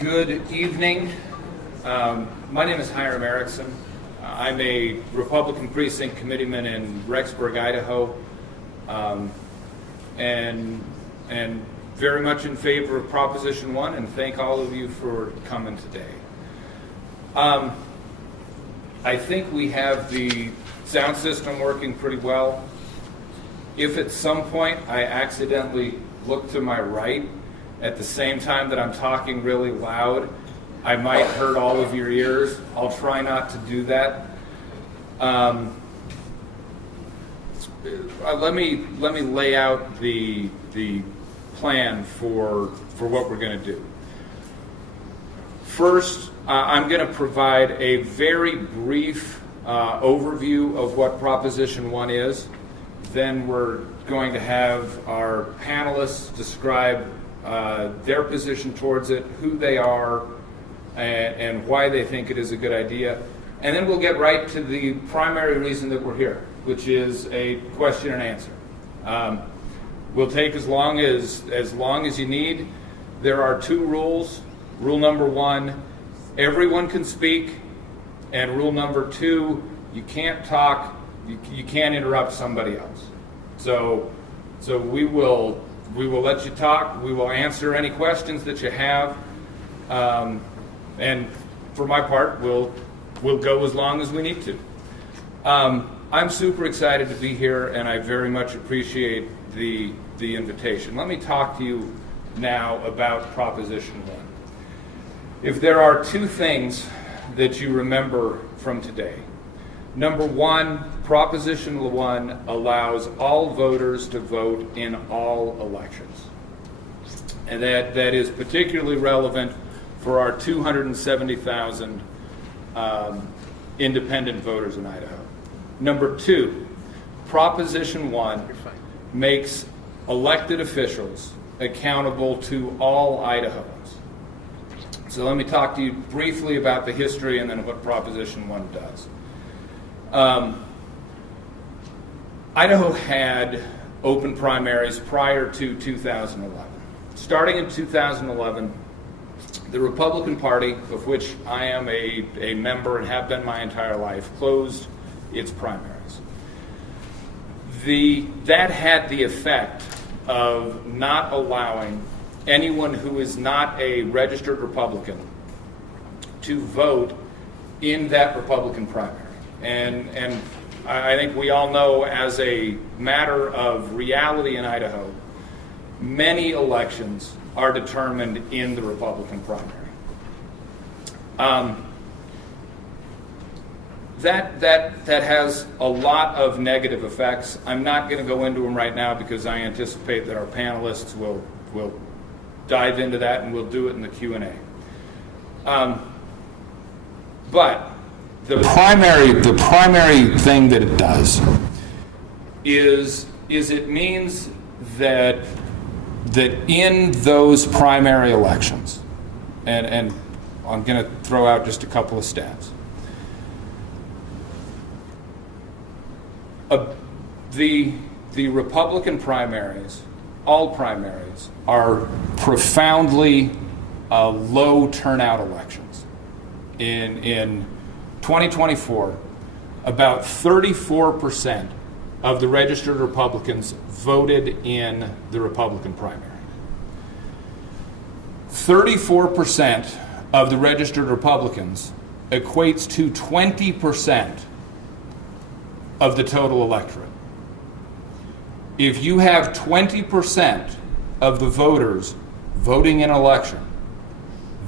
Good evening. My name is Hiram Erickson. I'm a Republican precinct committeeman in Rexburg, Idaho, and very much in favor of Proposition 1, and thank all of you for coming today. I think we have the sound system working pretty well. If at some point I accidentally look to my right at the same time that I'm talking really loud, I might hurt all of your ears. I'll try not to do that. Let me lay out the plan for what we're going to do. First, I'm going to provide a very brief overview of what Proposition 1 is. Then we're going to have our panelists describe their position towards it, who they are, and why they think it is a good idea. And then we'll get right to the primary reason that we're here, which is a question and answer. We'll take as long as you need. There are two rules. Rule number 1, everyone can speak. And rule number 2, you can't talk, you can't interrupt somebody else. So we will let you talk. We will answer any questions that you have, and for my part, we'll go as long as we need to. I'm super excited to be here, and I very much appreciate the invitation. Let me talk to you now about Proposition 1. If there are two things that you remember from today, number 1, Proposition 1 allows all voters to vote in all elections. And that is particularly relevant for our 270,000 independent voters in Idaho. Number 2, Proposition 1 makes elected officials accountable to all Idahoans. So let me talk to you briefly about the history and then what Proposition 1 does. Idaho had open primaries prior to 2011. Starting in 2011, the Republican Party, of which I am a member and have been my entire life, closed its primaries. That had the effect of not allowing anyone who is not a registered Republican to vote in that Republican primary. And I think we all know, as a matter of reality in Idaho, many elections are determined in the Republican primary. That has a lot of negative effects. I'm not going to go into them right now because I anticipate that our panelists will dive into that, and we'll do it in the Q&A. But the primary thing that it does is it means that in those primary elections, and I'm going to throw out just a couple of stats. The Republican primaries, all primaries, are profoundly low turnout elections. In 2024, about 34% of the registered Republicans voted in the Republican primary. 34% of the registered Republicans equates to 20% of the total electorate. If you have 20% of the voters voting in an election,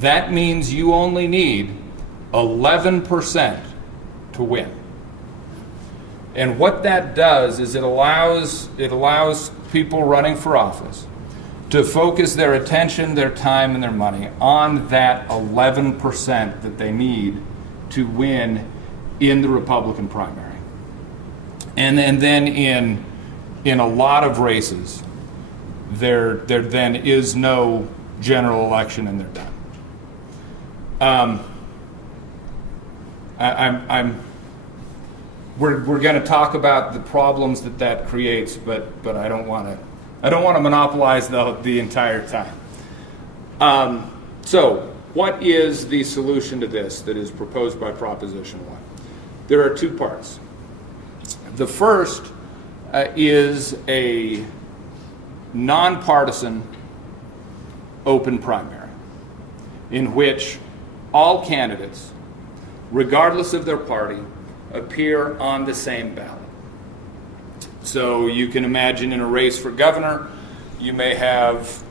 that means you only need 11% to win. And what that does is it allows people running for office to focus their attention, their time, and their money on that 11% that they need to win in the Republican primary. And then in a lot of races, there then is no general election, and they're done. We're going to talk about the problems that creates, but I don't want to monopolize the entire time. So what is the solution to this that is proposed by Proposition 1? There are two parts. The first is a nonpartisan open primary in which all candidates, regardless of their party, appear on the same ballot. So you can imagine in a race for governor, you may have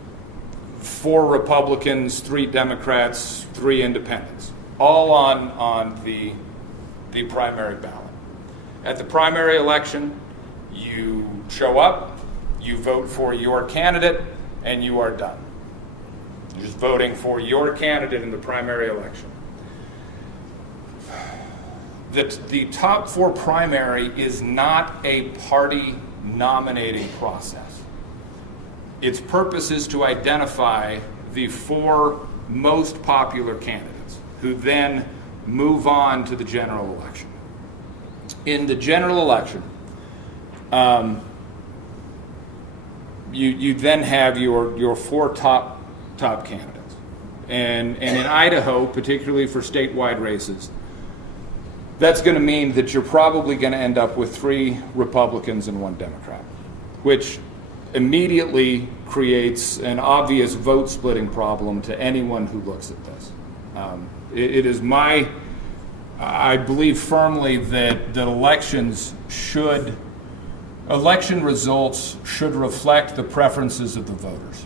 4 Republicans, 3 Democrats, 3 independents, all on the primary ballot. At the primary election, you show up, you vote for your candidate, and you are done. You're just voting for your candidate in the primary election. The top 4 primary is not a party nominating process. Its purpose is to identify the 4 most popular candidates who then move on to the general election. In the general election, you then have your 4 top candidates. And in Idaho, particularly for statewide races, that's going to mean that you're probably going to end up with 3 Republicans and 1 Democrat, which immediately creates an obvious vote splitting problem to anyone who looks at this. It is I believe firmly that election results should reflect the preferences of the voters.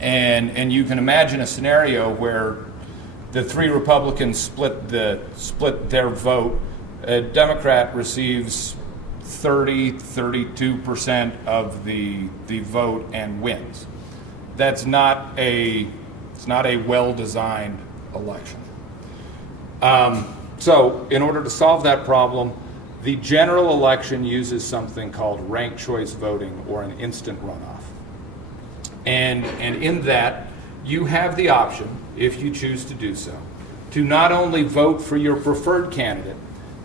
And you can imagine a scenario where the 3 Republicans split their vote. A Democrat receives 32% of the vote and wins. It's not a well-designed election. So in order to solve that problem, the general election uses something called ranked choice voting, or an instant runoff. And in that, you have the option, if you choose to do so, to not only vote for your preferred candidate,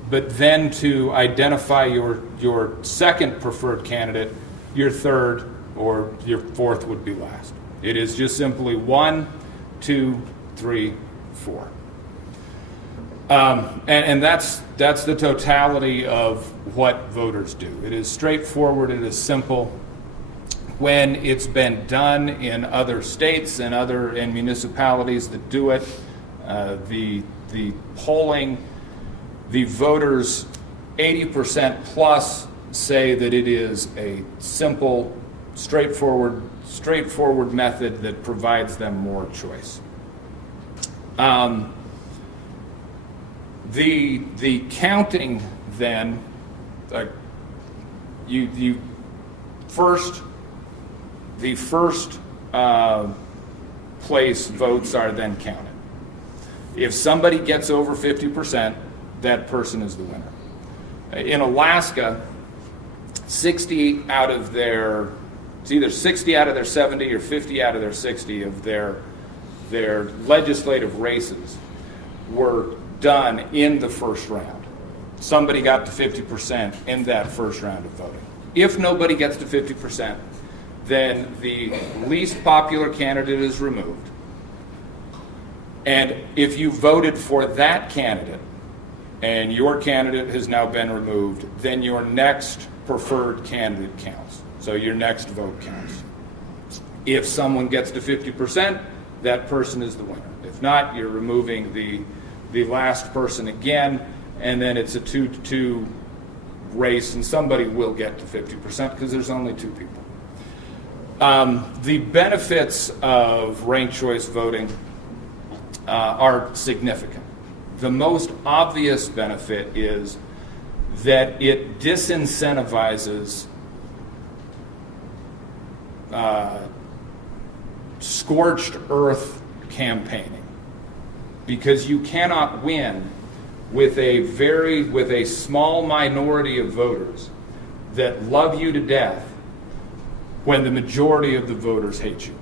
but then to identify your second preferred candidate, your third, or your fourth would be last. It is just simply 1, 2, 3, 4. And that's the totality of what voters do. It is straightforward, it is simple. When it's been done in other states and municipalities that do it, the polling, the voters 80% plus say that it is a simple, straightforward method that provides them more choice. The counting then, the first place votes are then counted. If somebody gets over 50%, that person is the winner. In Alaska, 60 out of their, it's either 60 out of their 70 or 50 out of their 60 of their legislative races were done in the first round. Somebody got to 50% in that first round of voting. If nobody gets to 50%, then the least popular candidate is removed. And if you voted for that candidate and your candidate has now been removed, then your next preferred candidate counts. So your next vote counts. If someone gets to 50%, that person is the winner. If not, you're removing the last person again, and then it's a 2-2 race, and somebody will get to 50% because there's only 2 people. The benefits of ranked choice voting are significant. The most obvious benefit is that it disincentivizes scorched earth campaigning, because you cannot win with a small minority of voters that love you to death when the majority of the voters hate you.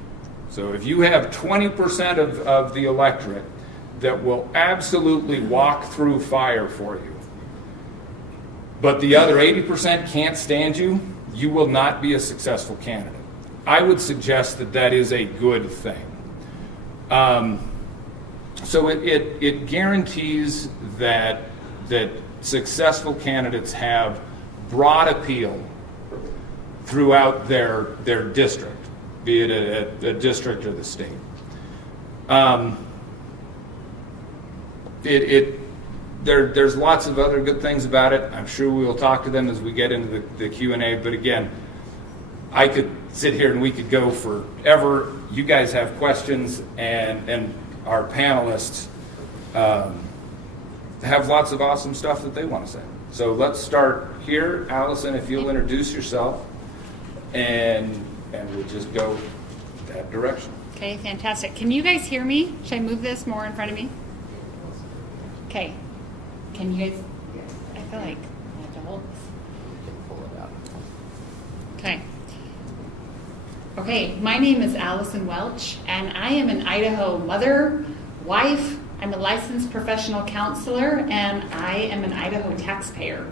So if you have 20% of the electorate that will absolutely walk through fire for you, but the other 80% can't stand you, you will not be a successful candidate. I would suggest that is a good thing. So it guarantees that successful candidates have broad appeal throughout their district, be it a district or the state. There's lots of other good things about it. I'm sure we will talk to them as we get into the Q&A. But again, I could sit here and we could go forever. You guys have questions, and our panelists have lots of awesome stuff that they want to say. So let's start here. Allison, if you'll introduce yourself, and we'll just go that direction. Okay, fantastic. Can you guys hear me? Should I move this more in front of me? Okay. Can you guys? I feel like I have to hold this. Pull it out. Okay. Okay, my name is Allison Welch, and I am an Idaho mother, wife. I'm a licensed professional counselor, and I am an Idaho taxpayer.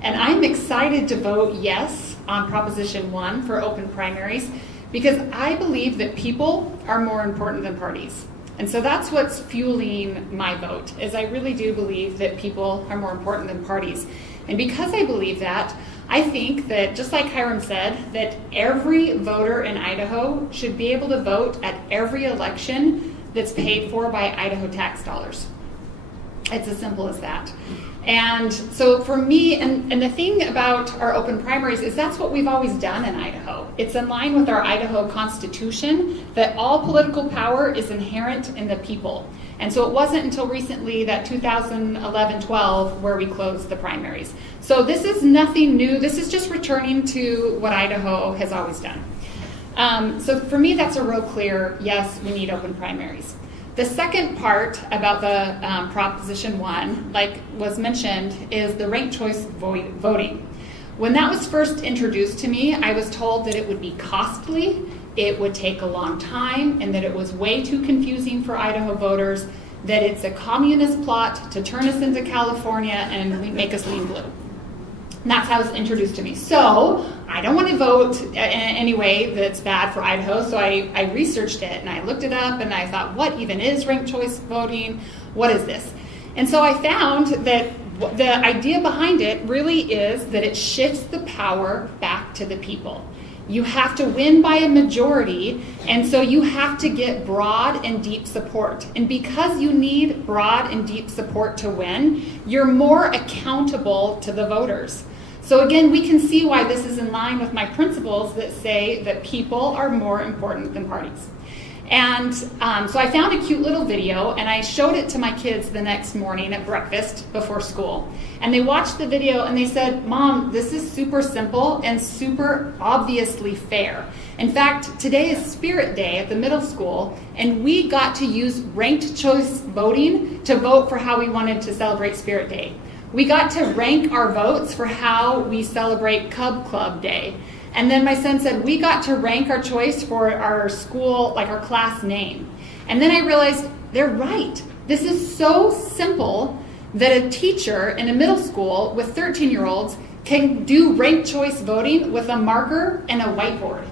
And I'm excited to vote yes on Proposition 1 for open primaries because I believe that people are more important than parties. And so that's what's fueling my vote, is I really do believe that people are more important than parties. And because I believe that, I think that, just like Hiram said, that every voter in Idaho should be able to vote at every election that's paid for by Idaho tax dollars. It's as simple as that. And so for me, and the thing about our open primaries is that's what we've always done in Idaho. It's in line with our Idaho Constitution that all political power is inherent in the people. And so it wasn't until recently, that 2011-12, where we closed the primaries. So this is nothing new. This is just returning to what Idaho has always done. So for me, that's a real clear, yes, we need open primaries. The second part about the Proposition 1, like was mentioned, is the ranked choice voting. When that was first introduced to me, I was told that it would be costly, it would take a long time, and that it was way too confusing for Idaho voters, that it's a communist plot to turn us into California and make us lean blue. And that's how it was introduced to me. So I don't want to vote in any way that's bad for Idaho. So I researched it and I looked it up and I thought, what even is ranked choice voting? What is this? And so I found that the idea behind it really is that it shifts the power back to the people. You have to win by a majority, and so you have to get broad and deep support. And because you need broad and deep support to win, you're more accountable to the voters. So again, we can see why this is in line with my principles that say that people are more important than parties. And so I found a cute little video, and I showed it to my kids the next morning at breakfast before school. And they watched the video and they said, "Mom, this is super simple and super obviously fair. In fact, today is Spirit Day at the middle school, and we got to use ranked choice voting to vote for how we wanted to celebrate Spirit Day. We got to rank our votes for how we celebrate Cub Club Day. And then my son said, we got to rank our choice for our school, like our class name. And then I realized they're right. This is so simple that a teacher in a middle school with 13-year-olds can do ranked choice voting with a marker and a whiteboard.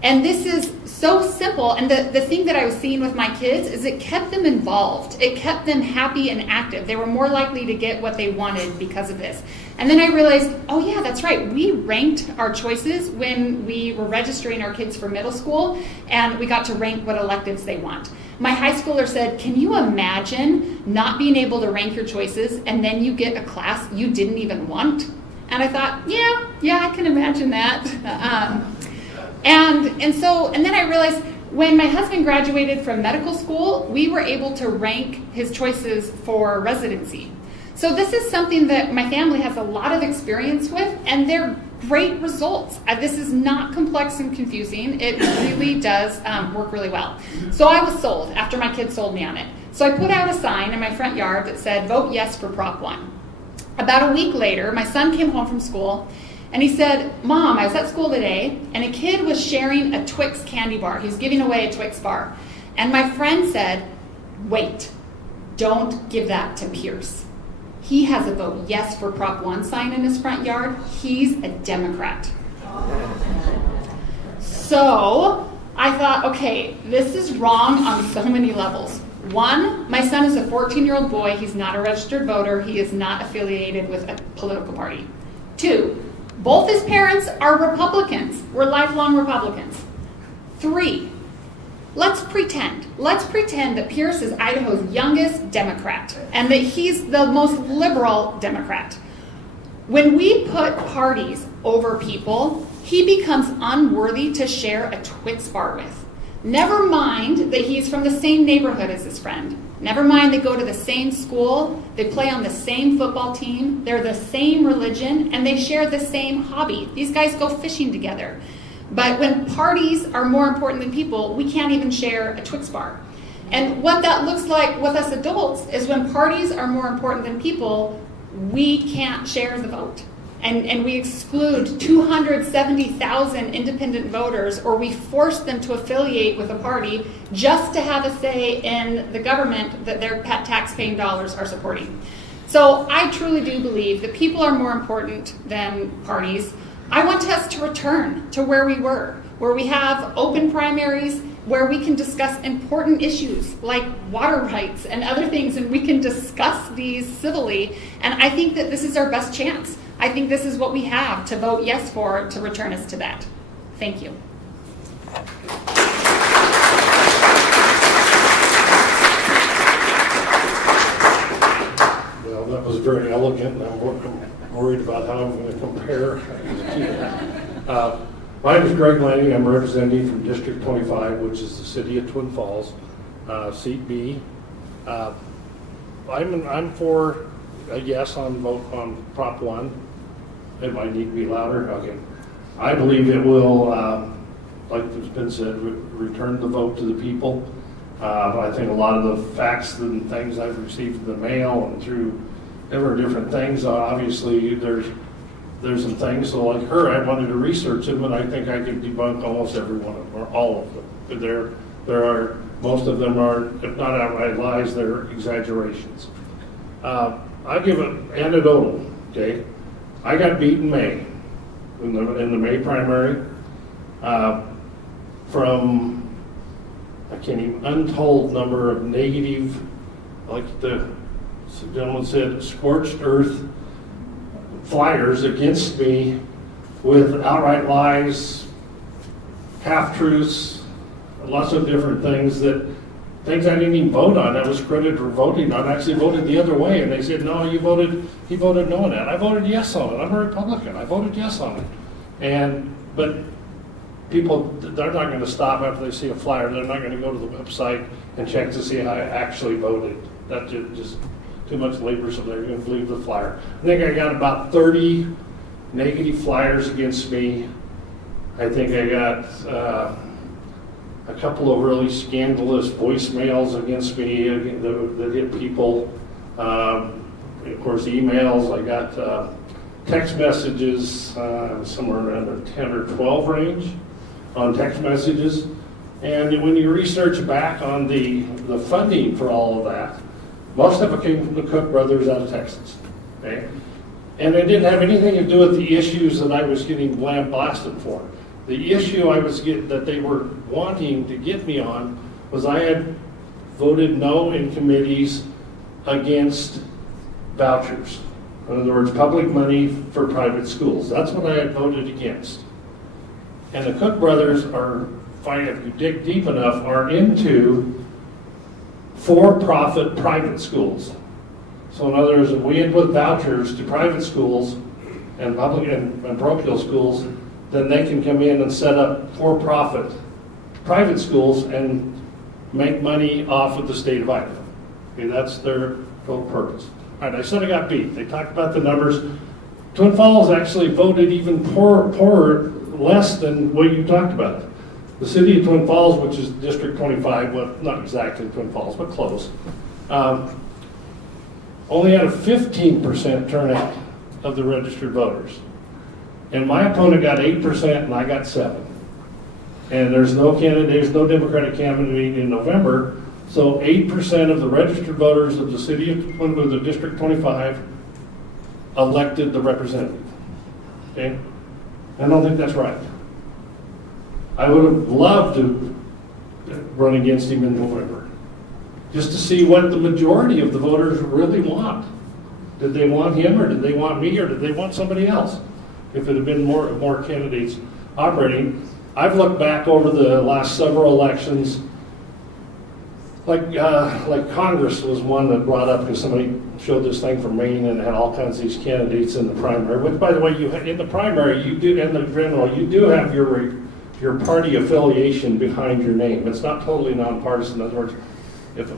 And this is so simple. And the thing that I was seeing with my kids is it kept them involved. It kept them happy and active. They were more likely to get what they wanted because of this. And then I realized, oh yeah, that's right. We ranked our choices when we were registering our kids for middle school, and we got to rank what electives they want. My high schooler said, can you imagine not being able to rank your choices and then you get a class you didn't even want? And I thought, yeah, I can imagine that. And then I realized when my husband graduated from medical school, we were able to rank his choices for residency. So this is something that my family has a lot of experience with, and they're great results. This is not complex and confusing. It really does work really well. So I was sold after my kids sold me on it. So I put out a sign in my front yard that said, vote yes for Prop 1. About a week later, my son came home from school, and he said, Mom, I was at school today, and a kid was sharing a Twix candy bar. He was giving away a Twix bar. And my friend said, wait, don't give that to Pierce. He has a vote yes for Prop 1 sign in his front yard. He's a Democrat. So I thought, okay, this is wrong on so many levels. One, my son is a 14-year-old boy. He's not a registered voter. He is not affiliated with a political party. Two, both his parents are Republicans. We're lifelong Republicans. Three, let's pretend that Pierce is Idaho's youngest Democrat and that he's the most liberal Democrat. When we put parties over people, he becomes unworthy to share a Twix bar with. Never mind that he's from the same neighborhood as his friend. Never mind they go to the same school, they play on the same football team, they're the same religion, and they share the same hobby. These guys go fishing together. But when parties are more important than people, we can't even share a Twix bar. And what that looks like with us adults is when parties are more important than people, we can't share the vote. And we exclude 270,000 independent voters, or we force them to affiliate with a party just to have a say in the government that their tax-paying dollars are supporting. So I truly do believe that people are more important than parties. I want us to return to where we were, where we have open primaries, where we can discuss important issues like water rights and other things, and we can discuss these civilly. And I think that this is our best chance. I think this is what we have to vote yes for to return us to that. Thank you. Well, that was very elegant, and I'm worried about how I'm going to compare. My name is Greg Lanning. I'm representing from District 25, which is the city of Twin Falls, seat B. I'm for a yes on vote on Prop 1. It might need to be louder. Okay. I believe it will, like has been said, return the vote to the people. I think a lot of the facts and things I've received in the mail and through different things, obviously there's some things. So like her, I wanted to research them, and I think I could debunk almost every one of them, or all of them. But there are, most of them are, if not outright lies, they're exaggerations. I'll give an anecdotal, okay? I got beat in May, in the May primary, from, I can't even, untold number of negative, like the gentleman said, scorched earth flyers against me with outright lies, half-truths, lots of different things things I didn't even vote on. I was credited for voting on. I actually voted the other way, and they said, no, he voted no on that. I voted yes on it. I'm a Republican. I voted yes on it. But people, they're not going to stop after they see a flyer. They're not going to go to the website and check to see how I actually voted. That's just too much labor, so they're going to believe the flyer. I think I got about 30 negative flyers against me. I think I got a couple of really scandalous voicemails against me that hit people. Of course, emails. I got text messages, somewhere around the 10 or 12 range on text messages. And when you research back on the funding for all of that, most of it came from the Cook brothers out of Texas. Okay? And it didn't have anything to do with the issues that I was getting blasted for. The issue that they were wanting to get me on was I had voted no in committees against vouchers. In other words, public money for private schools. That's what I had voted against. And the Cook brothers are, if you dig deep enough, are into for-profit private schools. So in other words, if we input vouchers to private schools and public and parochial schools, then they can come in and set up for-profit private schools and make money off of the state of Idaho. Okay, that's their whole purpose. All right, I said I got beat. They talked about the numbers. Twin Falls actually voted even poorer, less than what you talked about. The city of Twin Falls, which is District 25, well, not exactly Twin Falls, but close, only had a 15% turnout of the registered voters. And my opponent got 8% and I got 7%. And there's no Democratic candidate in November, so 8% of the registered voters of the city of the District 25 elected the representative. Okay? I don't think that's right. I would have loved to run against him in November. just to see what the majority of the voters really want. Did they want him, or did they want me, or did they want somebody else? If it had been more candidates operating. I've looked back over the last several elections, like Congress was one that brought up, because somebody showed this thing from Maine and had all kinds of these candidates in the primary, which, by the way, in the primary, you do, in the general, you do have your party affiliation behind your name. It's not totally nonpartisan. In other words, if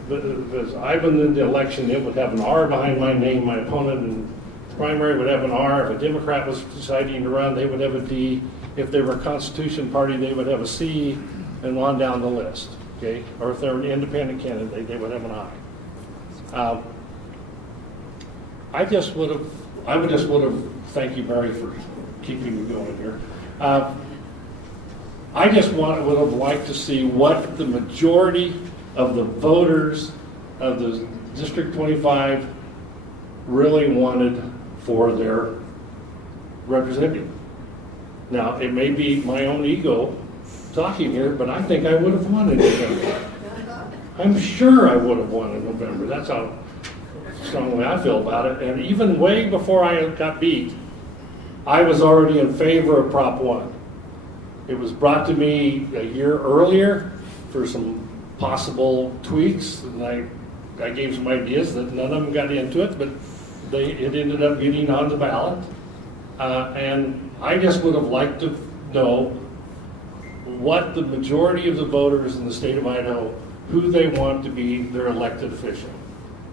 I've been in the election, it would have an R behind my name. My opponent in the primary would have an R. If a Democrat was deciding to run, they would have a D. If they were a Constitution Party, they would have a C, and on down the list. Okay, or if they're an independent candidate, they would have an I. I would just would have. Thank you, Mary, for keeping me going here. I just would have liked to see what the majority of the voters of the District 25 really wanted for their representative. Now, it may be my own ego talking here, but I think I would have won in November. I'm sure I would have won in November. That's how strongly I feel about it. And even way before I got beat, I was already in favor of Prop 1. It was brought to me a year earlier for some possible tweaks, and I gave some ideas that none of them got into it, but it ended up getting on the ballot. And I just would have liked to know what the majority of the voters in the state of Idaho, who they want to be their elected official.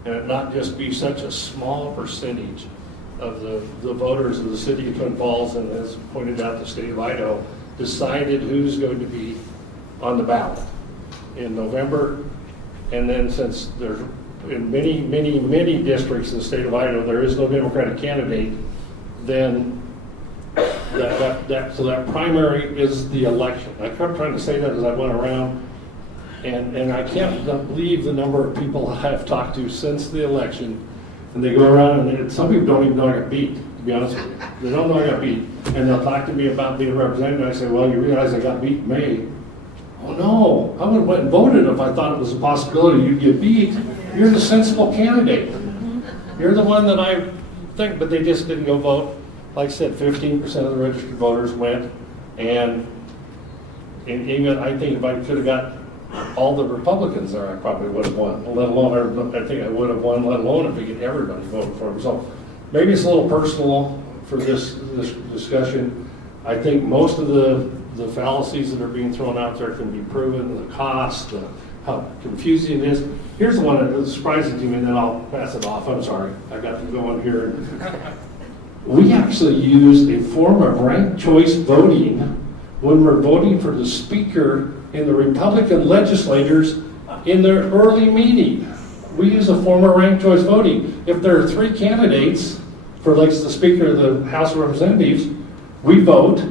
And it not just be such a small percentage of the voters of the city of Twin Falls, and as pointed out, the state of Idaho, decided who's going to be on the ballot in November. And then, since there's in many districts in the state of Idaho, there is no Democratic candidate, then so that primary is the election. I kept trying to say that as I went around, and I can't believe the number of people I've talked to since the election, and they go around, and some people don't even know I got beat, to be honest with you. They don't know I got beat, and they'll talk to me about being representative, and I say, well, you realize I got beat in May. Oh no, I would have went and voted if I thought it was a possibility you'd get beat. You're the sensible candidate. You're the one that I think, but they just didn't go vote. Like I said, 15% of the registered voters went, and even I think if I could have got all the Republicans there, I probably would have won. Let alone, I think I would have won, let alone if we get everybody voting for him. So maybe it's a little personal for this discussion. I think most of the fallacies that are being thrown out there can be proven, the cost, how confusing it is. Here's the one that was surprising to me, and then I'll pass it off. I'm sorry, I got to go on here. We actually use a form of ranked choice voting when we're voting for the speaker and the Republican legislators in their early meeting. We use a form of ranked choice voting. If there are 3 candidates for, like, the Speaker of the House of Representatives, we vote,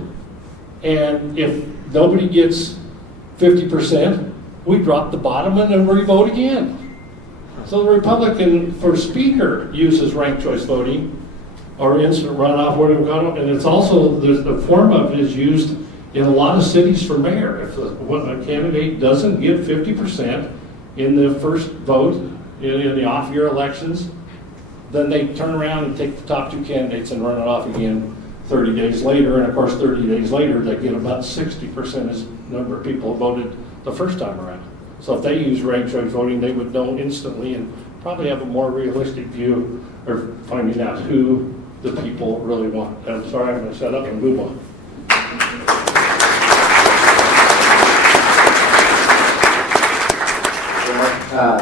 and if nobody gets 50%, we drop the bottom and then re-vote again. So the Republican for Speaker uses ranked choice voting, or instant runoff, whatever we call it, and it's also, the form of it is used in a lot of cities for mayor. If a candidate doesn't get 50% in the first vote in the off-year elections, then they turn around and take the top 2 candidates and run it off again 30 days later. And of course, 30 days later, they get about 60% as number of people who voted the first time around. So if they use ranked choice voting, they would know instantly and probably have a more realistic view of finding out who the people really want. I'm sorry, I'm going to shut up and move on.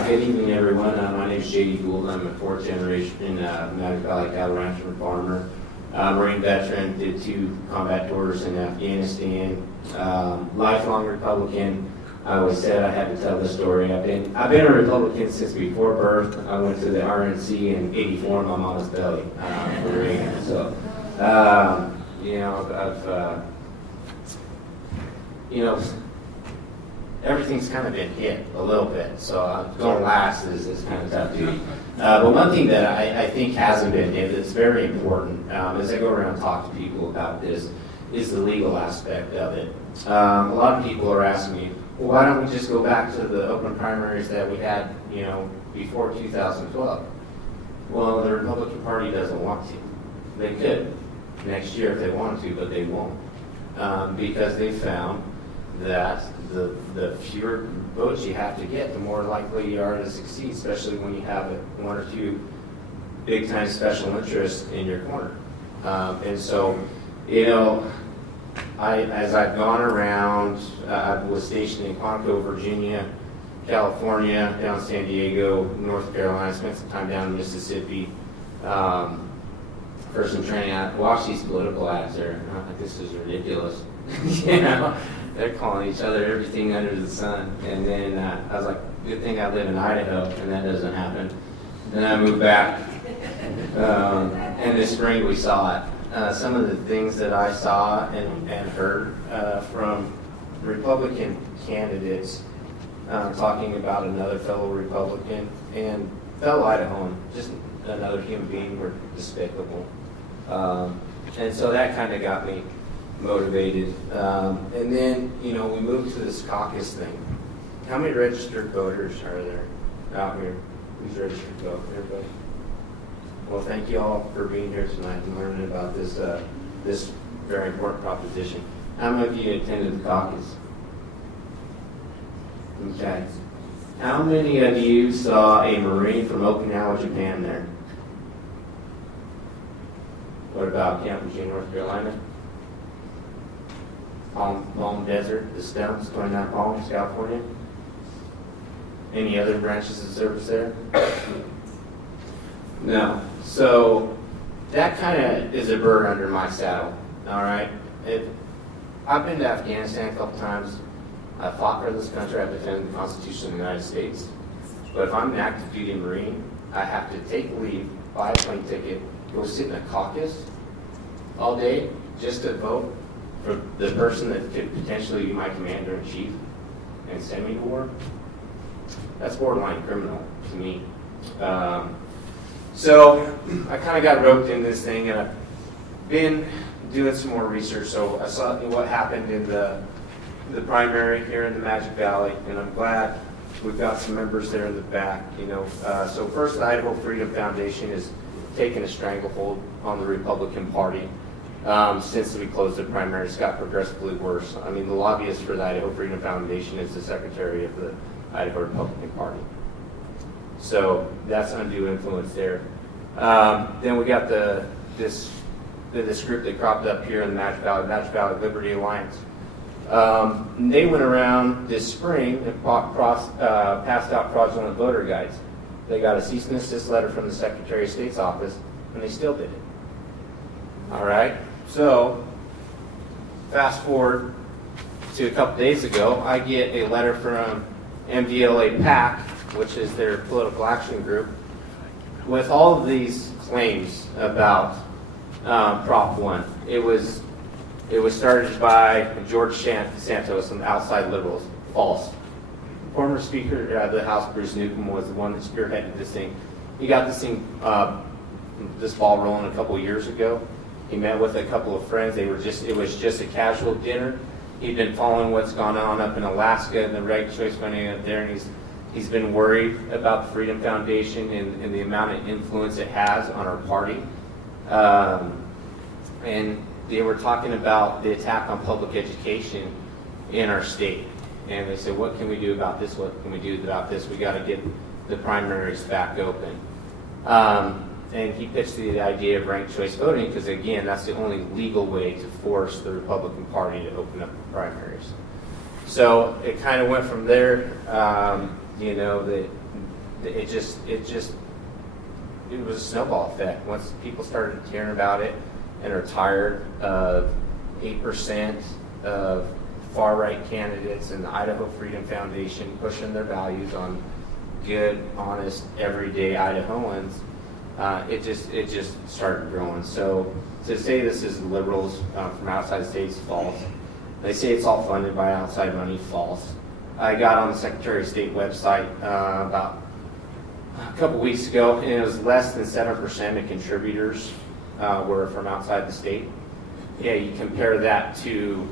Good evening, everyone. My name is J.D. Gould. I'm a 4th generation Magic Valley cattle rancher and farmer. Marine veteran, did 2 combat tours in Afghanistan. Lifelong Republican. I always said I had to tell the story. I've been a Republican since before birth. I went to the RNC in '84 in my mama's belly for Reagan. So, everything's kind of been hit a little bit. So going last is kind of tough duty. But one thing that I think hasn't been hit that's very important as I go around and talk to people about this is the legal aspect of it. A lot of people are asking me, well, why don't we just go back to the open primaries that we had, before 2012? Well, the Republican Party doesn't want to. They could next year if they wanted to, but they won't. Because they found that the fewer votes you have to get, the more likely you are to succeed, especially when you have one or two big-time special interests in your corner. And so, as I've gone around, I was stationed in Quantico, Virginia, California, down San Diego, North Carolina, spent some time down in Mississippi. For some training, I watched these political ads there. And I'm like, this is ridiculous. They're calling each other everything under the sun. And then I was like, good thing I live in Idaho, and that doesn't happen. Then I moved back, and this spring we saw it. Some of the things that I saw and heard from Republican candidates talking about another fellow Republican and fellow Idahoan, just another human being, were despicable. And so that kind of got me motivated. And then, we moved to this caucus thing. How many registered voters are there out here? Who's registered to vote? Everybody? Well, thank you all for being here tonight and learning about this this very important proposition. How many of you attended the caucus? Okay. How many of you saw a Marine from Okinawa, Japan there? What about Camp Eugene, North Carolina? Palm Desert, the Stumps, 29 Palms, California? Any other branches of service there? No. So that kind of is a bird under my saddle, all right? I've been to Afghanistan a couple times. I fought for this country. I've defended the Constitution of the United States. But if I'm an active duty Marine, I have to take leave, buy a plane ticket, go sit in a caucus all day just to vote for the person that could potentially be my commander-in-chief and send me to war. That's borderline criminal to me. So I kind of got roped in this thing, and I've been doing some more research. So I saw what happened in the primary here in the Magic Valley, and I'm glad we've got some members there in the back. So first, the Idaho Freedom Foundation has taken a stranglehold on the Republican Party. Since we closed the primary, it's got progressively worse. I mean, the lobbyist for the Idaho Freedom Foundation is the secretary of the Idaho Republican Party. So that's undue influence there. Then we got this group that cropped up here in the Magic Valley Liberty Alliance. They went around this spring and passed out fraudulent voter guides. They got a cease and desist letter from the Secretary of State's office, and they still did it. All right. So fast forward to a couple days ago, I get a letter from MDLA PAC, which is their political action group, with all of these claims about Prop 1. It was started by George Santos and outside liberals. False. Former Speaker of the House, Bruce Newcomb, was the one that spearheaded this thing. He got this thing, this ball rolling a couple years ago. He met with a couple of friends. It was just a casual dinner. He'd been following what's gone on up in Alaska and the ranked choice funding up there, and he's been worried about the Freedom Foundation and the amount of influence it has on our party. And they were talking about the attack on public education in our state. And they said, what can we do about this? What can we do about this? We got to get the primaries back open. And he pitched the idea of ranked choice voting because, again, that's the only legal way to force the Republican Party to open up the primaries. So it kind of went from there. It was a snowball effect. Once people started hearing about it and are tired of 8% of far-right candidates and the Idaho Freedom Foundation pushing their values on good, honest, everyday Idahoans, it just started growing. So to say this is liberals from outside the state is false. They say it's all funded by outside money. False. I got on the Secretary of State website about a couple weeks ago, and it was less than 7% of contributors were from outside the state. Yeah, you compare that to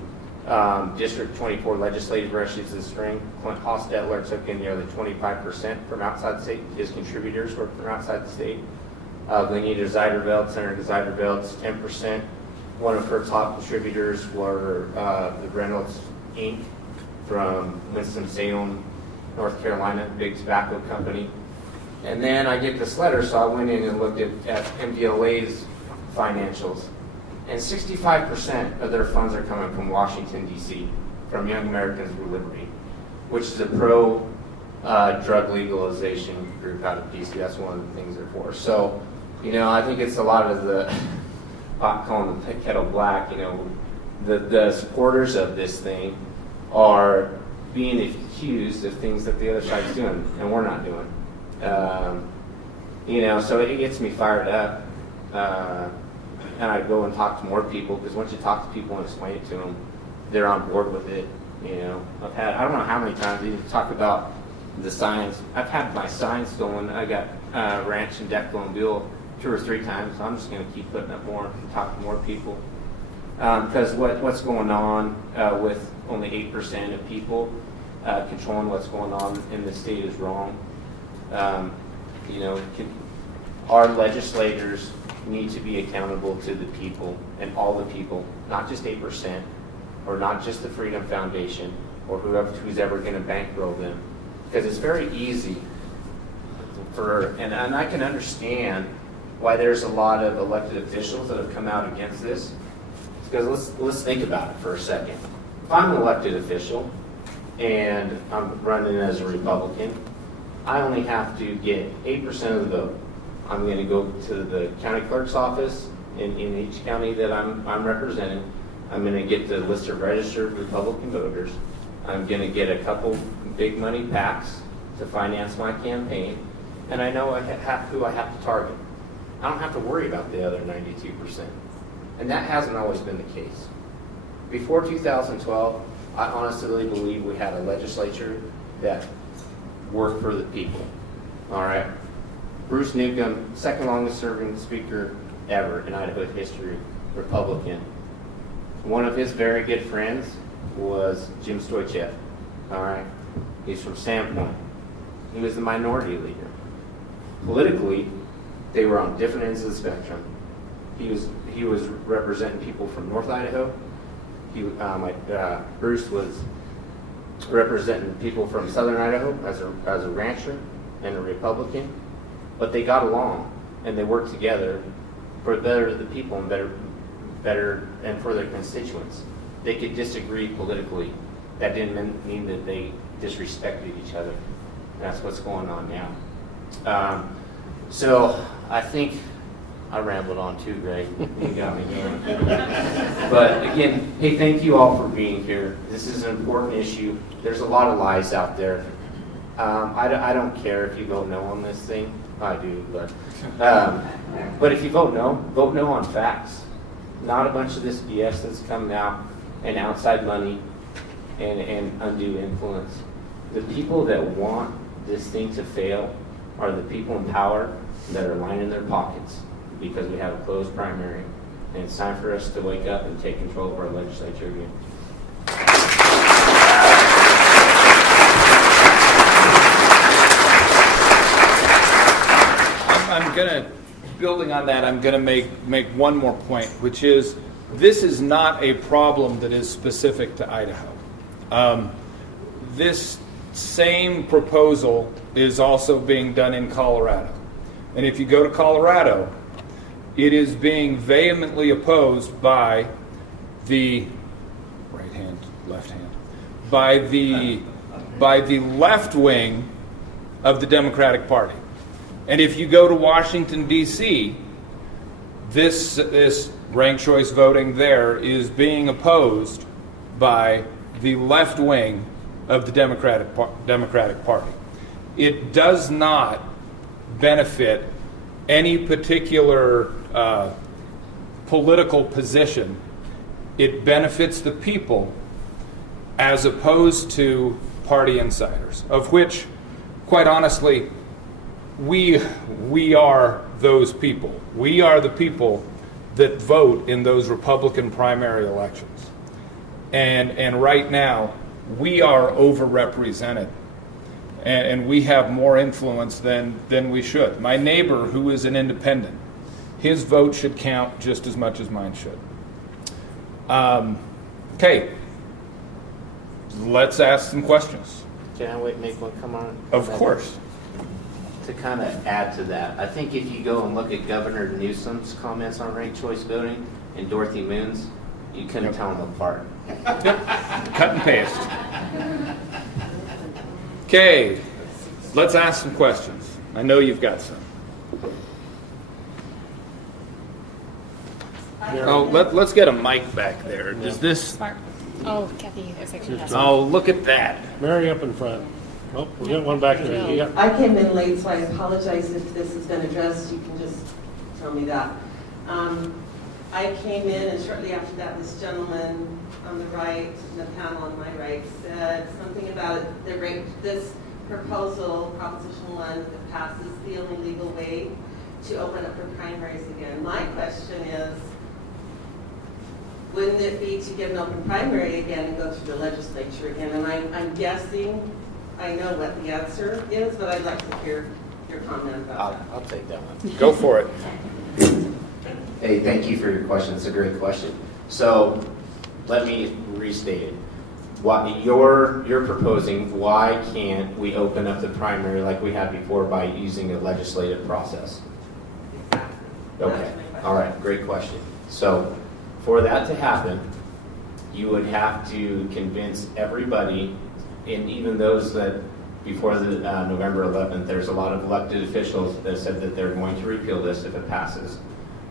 District 24 legislative races this spring. Clint Hostetler took in nearly 25% from outside the state. His contributors were from outside the state. Lenita Zeiderveld, Senator Zeiderveld's 10%. One of her top contributors were the Reynolds Inc. from Winston-Salem, North Carolina, big tobacco company. And then I get this letter, so I went in and looked at MDLA's financials. And 65% of their funds are coming from Washington, D.C., from Young Americans for Liberty, which is a pro-drug legalization group out of D.C. That's one of the things they're for. So, I think it's a lot of the pot calling the kettle black. The supporters of this thing are being accused of things that the other side's doing, and we're not doing. So it gets me fired up. And I go and talk to more people, because once you talk to people and explain it to them, they're on board with it. I don't know how many times we talk about the signs. I've had my signs stolen. I got Ranch and Declan and Bill 2 or 3 times. So I'm just going to keep putting up more and talk to more people. Because what's going on with only 8% of people controlling what's going on in the state is wrong. Our legislators need to be accountable to the people, and all the people, not just 8%, or not just the Freedom Foundation, or who's ever going to bankroll them. Because it's very easy and I can understand why there's a lot of elected officials that have come out against this. Because let's think about it for a second. If I'm an elected official and I'm running as a Republican, I only have to get 8% of the vote. I'm going to go to the county clerk's office in each county that I'm representing. I'm going to get the list of registered Republican voters. I'm going to get a couple big money PACs to finance my campaign, and I know who I have to target. I don't have to worry about the other 92%. And that hasn't always been the case. Before 2012, I honestly believe we had a legislature that worked for the people. All right? Bruce Newcomb, second longest serving speaker ever in Idaho history, Republican. One of his very good friends was Jim Stoychev. All right? He's from Sandpoint. He was the minority leader. Politically, they were on different ends of the spectrum. He was representing people from North Idaho. Bruce was representing people from Southern Idaho as a rancher and a Republican. But they got along, and they worked together for the better of the people and better and for their constituents. They could disagree politically. That didn't mean that they disrespected each other. That's what's going on now. So I think I rambled on too, Greg. You got me going. But again, hey, thank you all for being here. This is an important issue. There's a lot of lies out there. I don't care if you vote no on this thing. I do, but if you vote no on facts. Not a bunch of this BS that's coming out and outside money and undue influence. The people that want this thing to fail are the people in power that are lining their pockets because we have a closed primary. And it's time for us to wake up and take control of our legislature again. Building on that, I'm going to make one more point, which is this is not a problem that is specific to Idaho. This same proposal is also being done in Colorado. And if you go to Colorado, it is being vehemently opposed by the by the left wing of the Democratic Party. And if you go to Washington, D.C., this ranked choice voting there is being opposed by the left wing of the Democratic Party. It does not benefit any particular political position. It benefits the people as opposed to party insiders, of which, quite honestly, we are those people. We are the people that vote in those Republican primary elections. And right now, we are overrepresented. And we have more influence than we should. My neighbor, who is an independent, his vote should count just as much as mine should. Okay, let's ask some questions. Can I make one come on? Of course. To kind of add to that, I think if you go and look at Governor Newsom's comments on ranked choice voting and Dorothy Moon's, you couldn't tell them apart. Cut and paste. Okay, let's ask some questions. I know you've got some. Oh, let's get a mic back there. Does this? Smart. Oh, Kathy, it's actually Oh, look at that. Mary up in front. Oh, we got one back there. Yeah. I came in late, so I apologize if this has been addressed. You can just tell me that. I came in, and shortly after that, this gentleman on the right, the panel on my right, said something about this proposal, Proposition 1, if it passes, the only legal way to open up for primaries again. My question is, wouldn't it be to get an open primary again and go through the legislature again? And I'm guessing I know what the answer is, but I'd like to hear your comment about that. I'll take that one. Go for it. Hey, thank you for your question. It's a great question. So let me restate it. What you're proposing, why can't we open up the primary like we had before by using a legislative process? Okay. All right. Great question. So for that to happen, you would have to convince everybody, and even those that before the November 11th, there's a lot of elected officials that said that they're going to repeal this if it passes.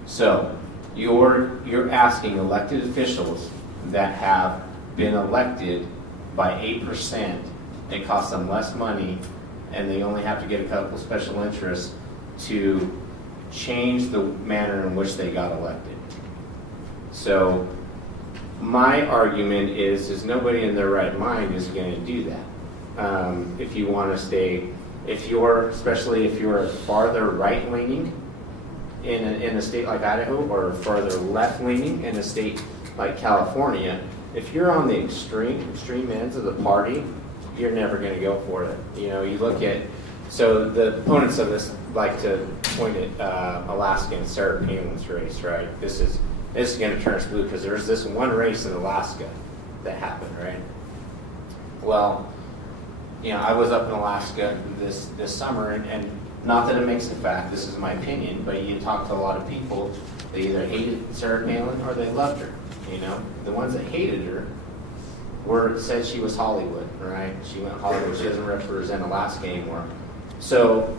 So you're asking elected officials that have been elected by 8%, it costs them less money, and they only have to get a couple special interests to change the manner in which they got elected. So my argument is nobody in their right mind is going to do that. If you want to stay, especially if you're farther right-leaning in a state like Idaho, or farther left-leaning in a state like California, if you're on the extreme ends of the party, you're never going to go for it. You know, you look at, so the opponents of this like to point at Alaska and Sarah Palin's race, right? This is going to turn us blue because there's this one race in Alaska that happened, right? Well, you know, I was up in Alaska this summer, and not that it makes the fact, this is my opinion, but you talk to a lot of people, they either hated Sarah Palin or they loved her. You know, the ones that hated her said she was Hollywood, right? She went Hollywood. She doesn't represent Alaska anymore. So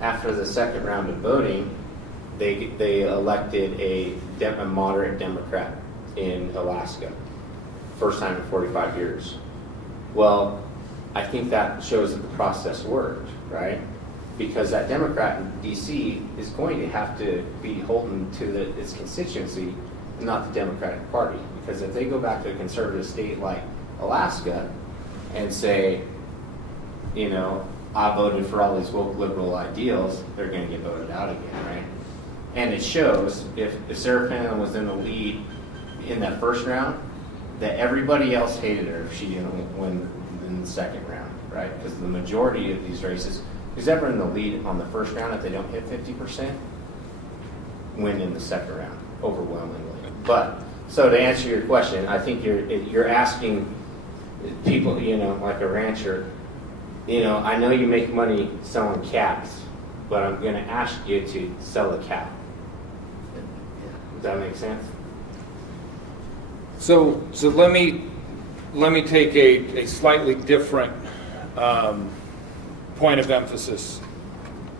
after the second round of voting, they elected a moderate Democrat in Alaska, first time in 45 years. Well, I think that shows that the process worked, right? Because that Democrat in D.C. is going to have to be beholden to its constituency, not the Democratic Party. Because if they go back to a conservative state like Alaska and say, you know, I voted for all these woke liberal ideals, they're going to get voted out again, right? And it shows, if Sarah Palin was in the lead in that first round, that everybody else hated her if she didn't win in the second round, right? Because the majority of these races, who's ever in the lead on the first round, if they don't hit 50%, win in the second round, overwhelmingly. But, so to answer your question, I think you're asking people, you know, like a rancher, you know, I know you make money selling calves, but I'm going to ask you to sell a cow. Does that make sense? So let me take a slightly different point of emphasis.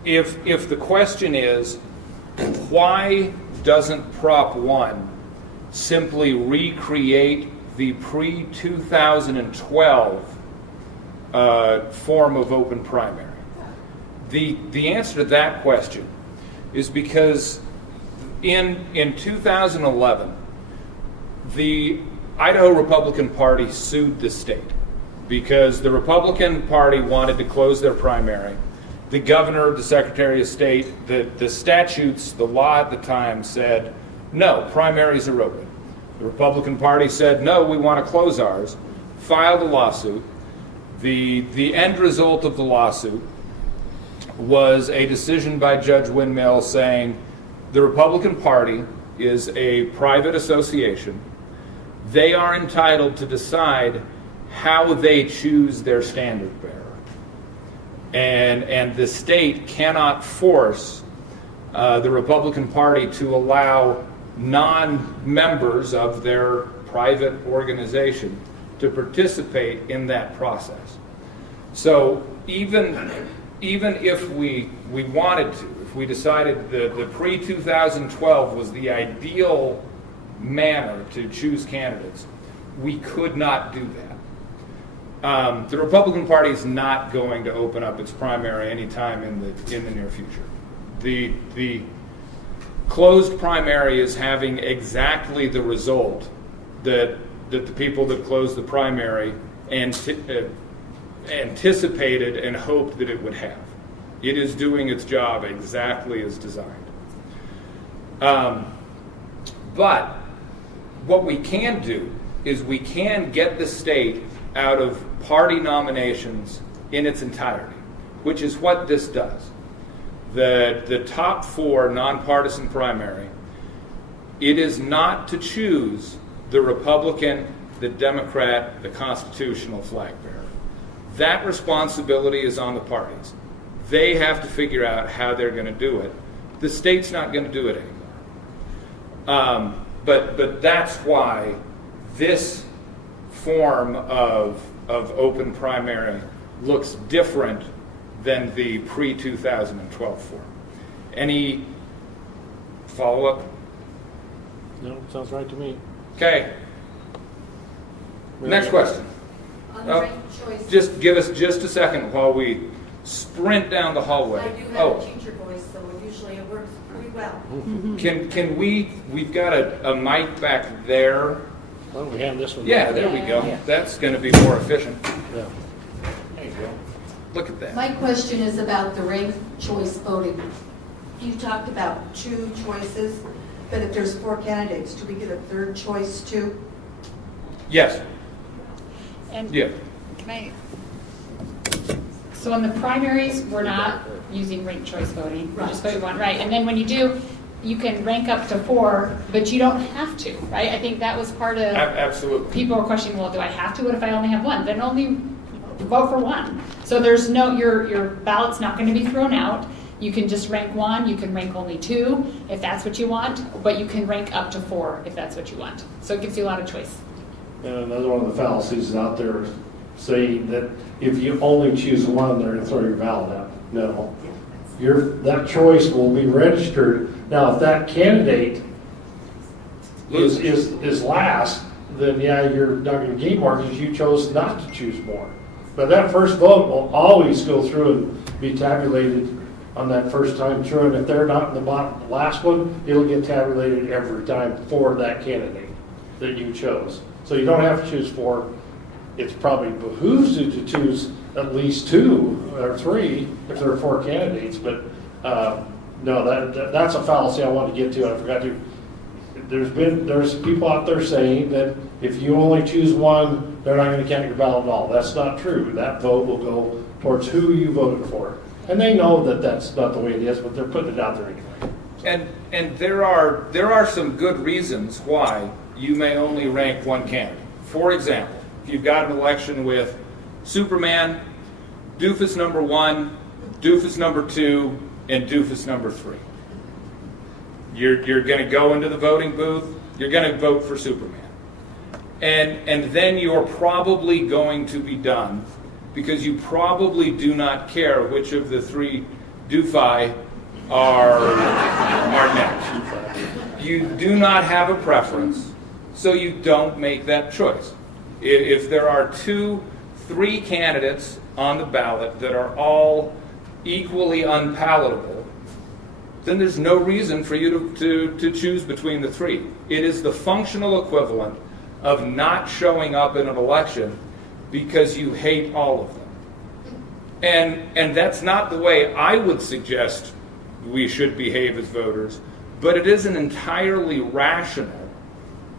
If the question is, why doesn't Prop 1 simply recreate the pre-2012 form of open primary? The answer to that question is because in 2011, the Idaho Republican Party sued the state because the Republican Party wanted to close their primary. The governor, the Secretary of State, the statutes, the law at the time said, no, primaries are open. The Republican Party said, no, we want to close ours, filed a lawsuit. The end result of the lawsuit was a decision by Judge Windmill saying the Republican Party is a private association. They are entitled to decide how they choose their standard bearer. And the state cannot force the Republican Party to allow non-members of their private organization to participate in that process. So even if we wanted to, if we decided that the pre-2012 was the ideal manner to choose candidates, we could not do that. The Republican Party is not going to open up its primary anytime in the near future. The closed primary is having exactly the result that the people that closed the primary anticipated and hoped that it would have. It is doing its job exactly as designed. But what we can do is we can get the state out of party nominations in its entirety, which is what this does. The top 4 nonpartisan primary, it is not to choose the Republican, the Democrat, the constitutional flag bearer. That responsibility is on the parties. They have to figure out how they're going to do it. The state's not going to do it anymore. But that's why this form of open primary looks different than the pre-2012 form. Any follow-up? No, sounds right to me. Okay. Next question. On the ranked choice, Just give us just a second while we sprint down the hallway. I do have a teacher voice, so usually it works pretty well. Can we've got a mic back there. Why don't we hand this one? Yeah, there we go. Yeah. That's going to be more efficient. Yeah. There you go. Look at that. My question is about the ranked choice voting. You talked about 2 choices, but if there's 4 candidates, do we get a third choice too? Yes. And Yeah. can I? So in the primaries, we're not using ranked choice voting. We just vote one, right? And then when you do, you can rank up to 4, but you don't have to, right? I think that was part of Absolutely. people were questioning, well, do I have to? What if I only have 1? Then only vote for 1. So there's no, your ballot's not going to be thrown out. You can just rank 1. You can rank only 2 if that's what you want, but you can rank up to 4 if that's what you want. So it gives you a lot of choice. And another one of the fallacies out there saying that if you only choose one, they're going to throw your ballot out. No. That choice will be registered. Now, if that candidate is last, then yeah, you're not going to gain more because you chose not to choose more. But that first vote will always go through and be tabulated on that first time through. And if they're not in the last one, it'll get tabulated every time for that candidate that you chose. So you don't have to choose 4. It probably behooves you to choose at least 2 or 3 if there are 4 candidates. But no, that's a fallacy I want to get to. I forgot to. There's people out there saying that if you only choose 1, they're not going to count your ballot at all. That's not true. That vote will go towards who you voted for, and they know that that's not the way it is, but they're putting it out there anyway. And there are some good reasons why you may only rank 1 candidate. For example, if you've got an election with Superman, doofus number 1, doofus number 2, and doofus number 3. You're going to go into the voting booth, you're going to vote for Superman. And then you're probably going to be done because you probably do not care which of the 3 doofi are next. You do not have a preference, so you don't make that choice. If there are 2, 3 candidates on the ballot that are all equally unpalatable, then there's no reason for you to choose between the 3. It is the functional equivalent of not showing up in an election because you hate all of them. And that's not the way I would suggest we should behave as voters, but it is an entirely rational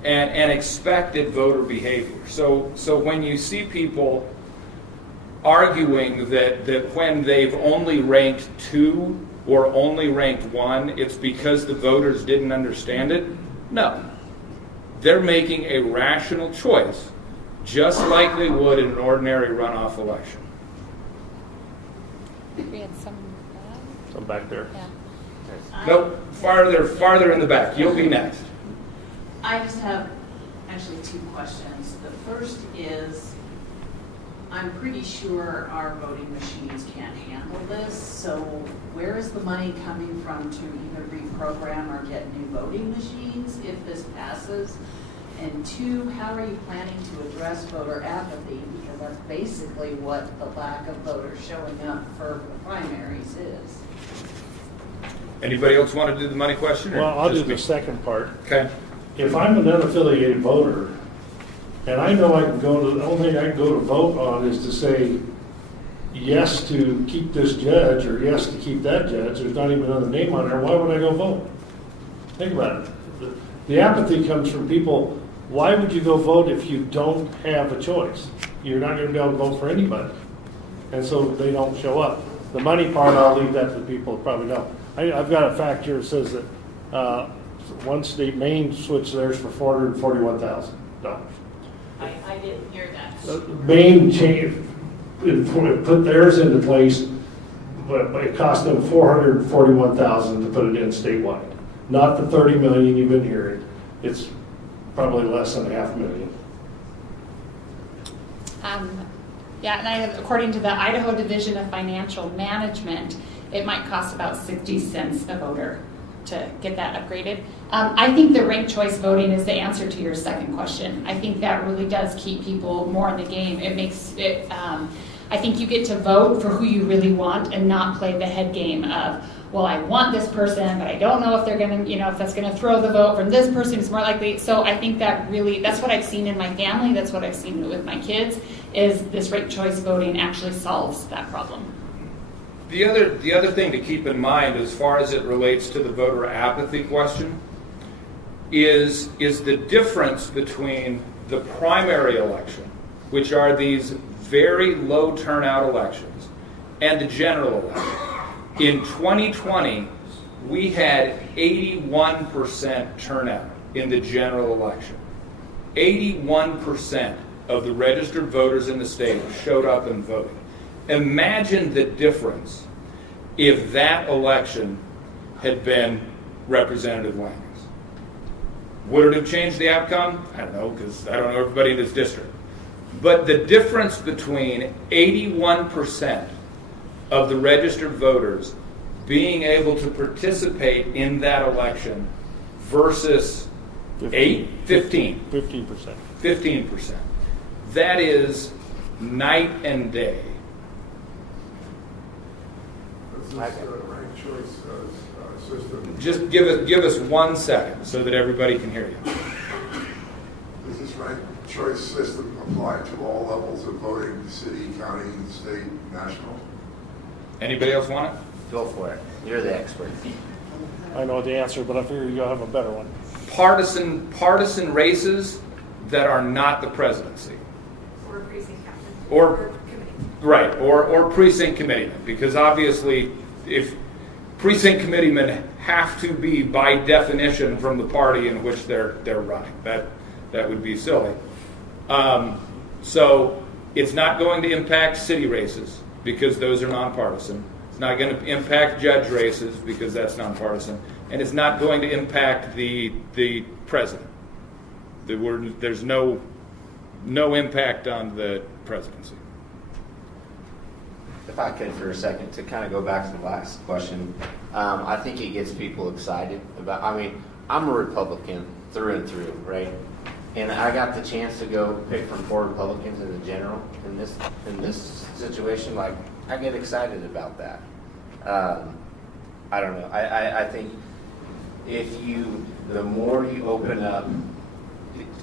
and expected voter behavior. So when you see people arguing that when they've only ranked 2 or only ranked 1, it's because the voters didn't understand it, no. They're making a rational choice, just like they would in an ordinary runoff election. We had some. I'm back there. Yeah. Nope, farther in the back. You'll be next. I just have actually 2 questions. The first is, I'm pretty sure our voting machines can't handle this, so where is the money coming from to either reprogram or get new voting machines if this passes? And 2, how are you planning to address voter apathy? Because that's basically what the lack of voters showing up for the primaries is. Anybody else want to do the money question? Or Well, I'll do just the me? second part. Okay. If I'm an unaffiliated voter, and I know I can go to, the only thing I can go to vote on is to say yes to keep this judge or yes to keep that judge, there's not even another name on there, why would I go vote? Think about it. The apathy comes from people, why would you go vote if you don't have a choice? You're not going to be able to vote for anybody. And so they don't show up. The money part, I'll leave that to the people who probably know. I've got a fact here that says that one state, Maine, switched theirs for $441,000. I didn't hear that. Maine changed, put theirs into place, but it cost them $441,000 to put it in statewide. Not the 30 million you've been hearing. It's probably less than $500,000. Yeah, and according to the Idaho Division of Financial Management, it might cost about 60 cents a voter to get that upgraded. I think the ranked choice voting is the answer to your second question. I think that really does keep people more in the game. It makes it, I think you get to vote for who you really want and not play the head game of, well, I want this person, but I don't know if they're going to, if that's going to throw the vote from this person who's more likely. So I think that really, that's what I've seen in my family. That's what I've seen with my kids, is this ranked choice voting actually solves that problem. The other thing to keep in mind as far as it relates to the voter apathy question is the difference between the primary election, which are these very low turnout elections, and the general election. In 2020, we had 81% turnout in the general election. 81% of the registered voters in the state showed up and voted. Imagine the difference if that election had been Representative Lange's. Would it have changed the outcome? I don't know, because I don't know everybody in this district. But the difference between 81% of the registered voters being able to participate in that election versus 15%. 15%. That is night and day. Is this ranked choice system? Just give us 1 second so that everybody can hear you. Does this ranked choice system apply to all levels of voting, city, county, state, national? Anybody else want it? Go for it. You're the expert. I know the answer, but I figure you'll have a better one. Partisan races that are not the presidency. Or precinct captain. Or committee. right, or precinct committeemen, because obviously if precinct committeemen have to be by definition from the party in which they're running. That would be silly. So it's not going to impact city races because those are nonpartisan. It's not going to impact judge races because that's nonpartisan, and it's not going to impact the president. There's no impact on the presidency. If I could for a second, to kind of go back to the last question, I think it gets people excited about, I'm a Republican through and through, right? And I got the chance to go pick from 4 Republicans in the general in this situation. Like, I get excited about that. I don't know. I think the more you open up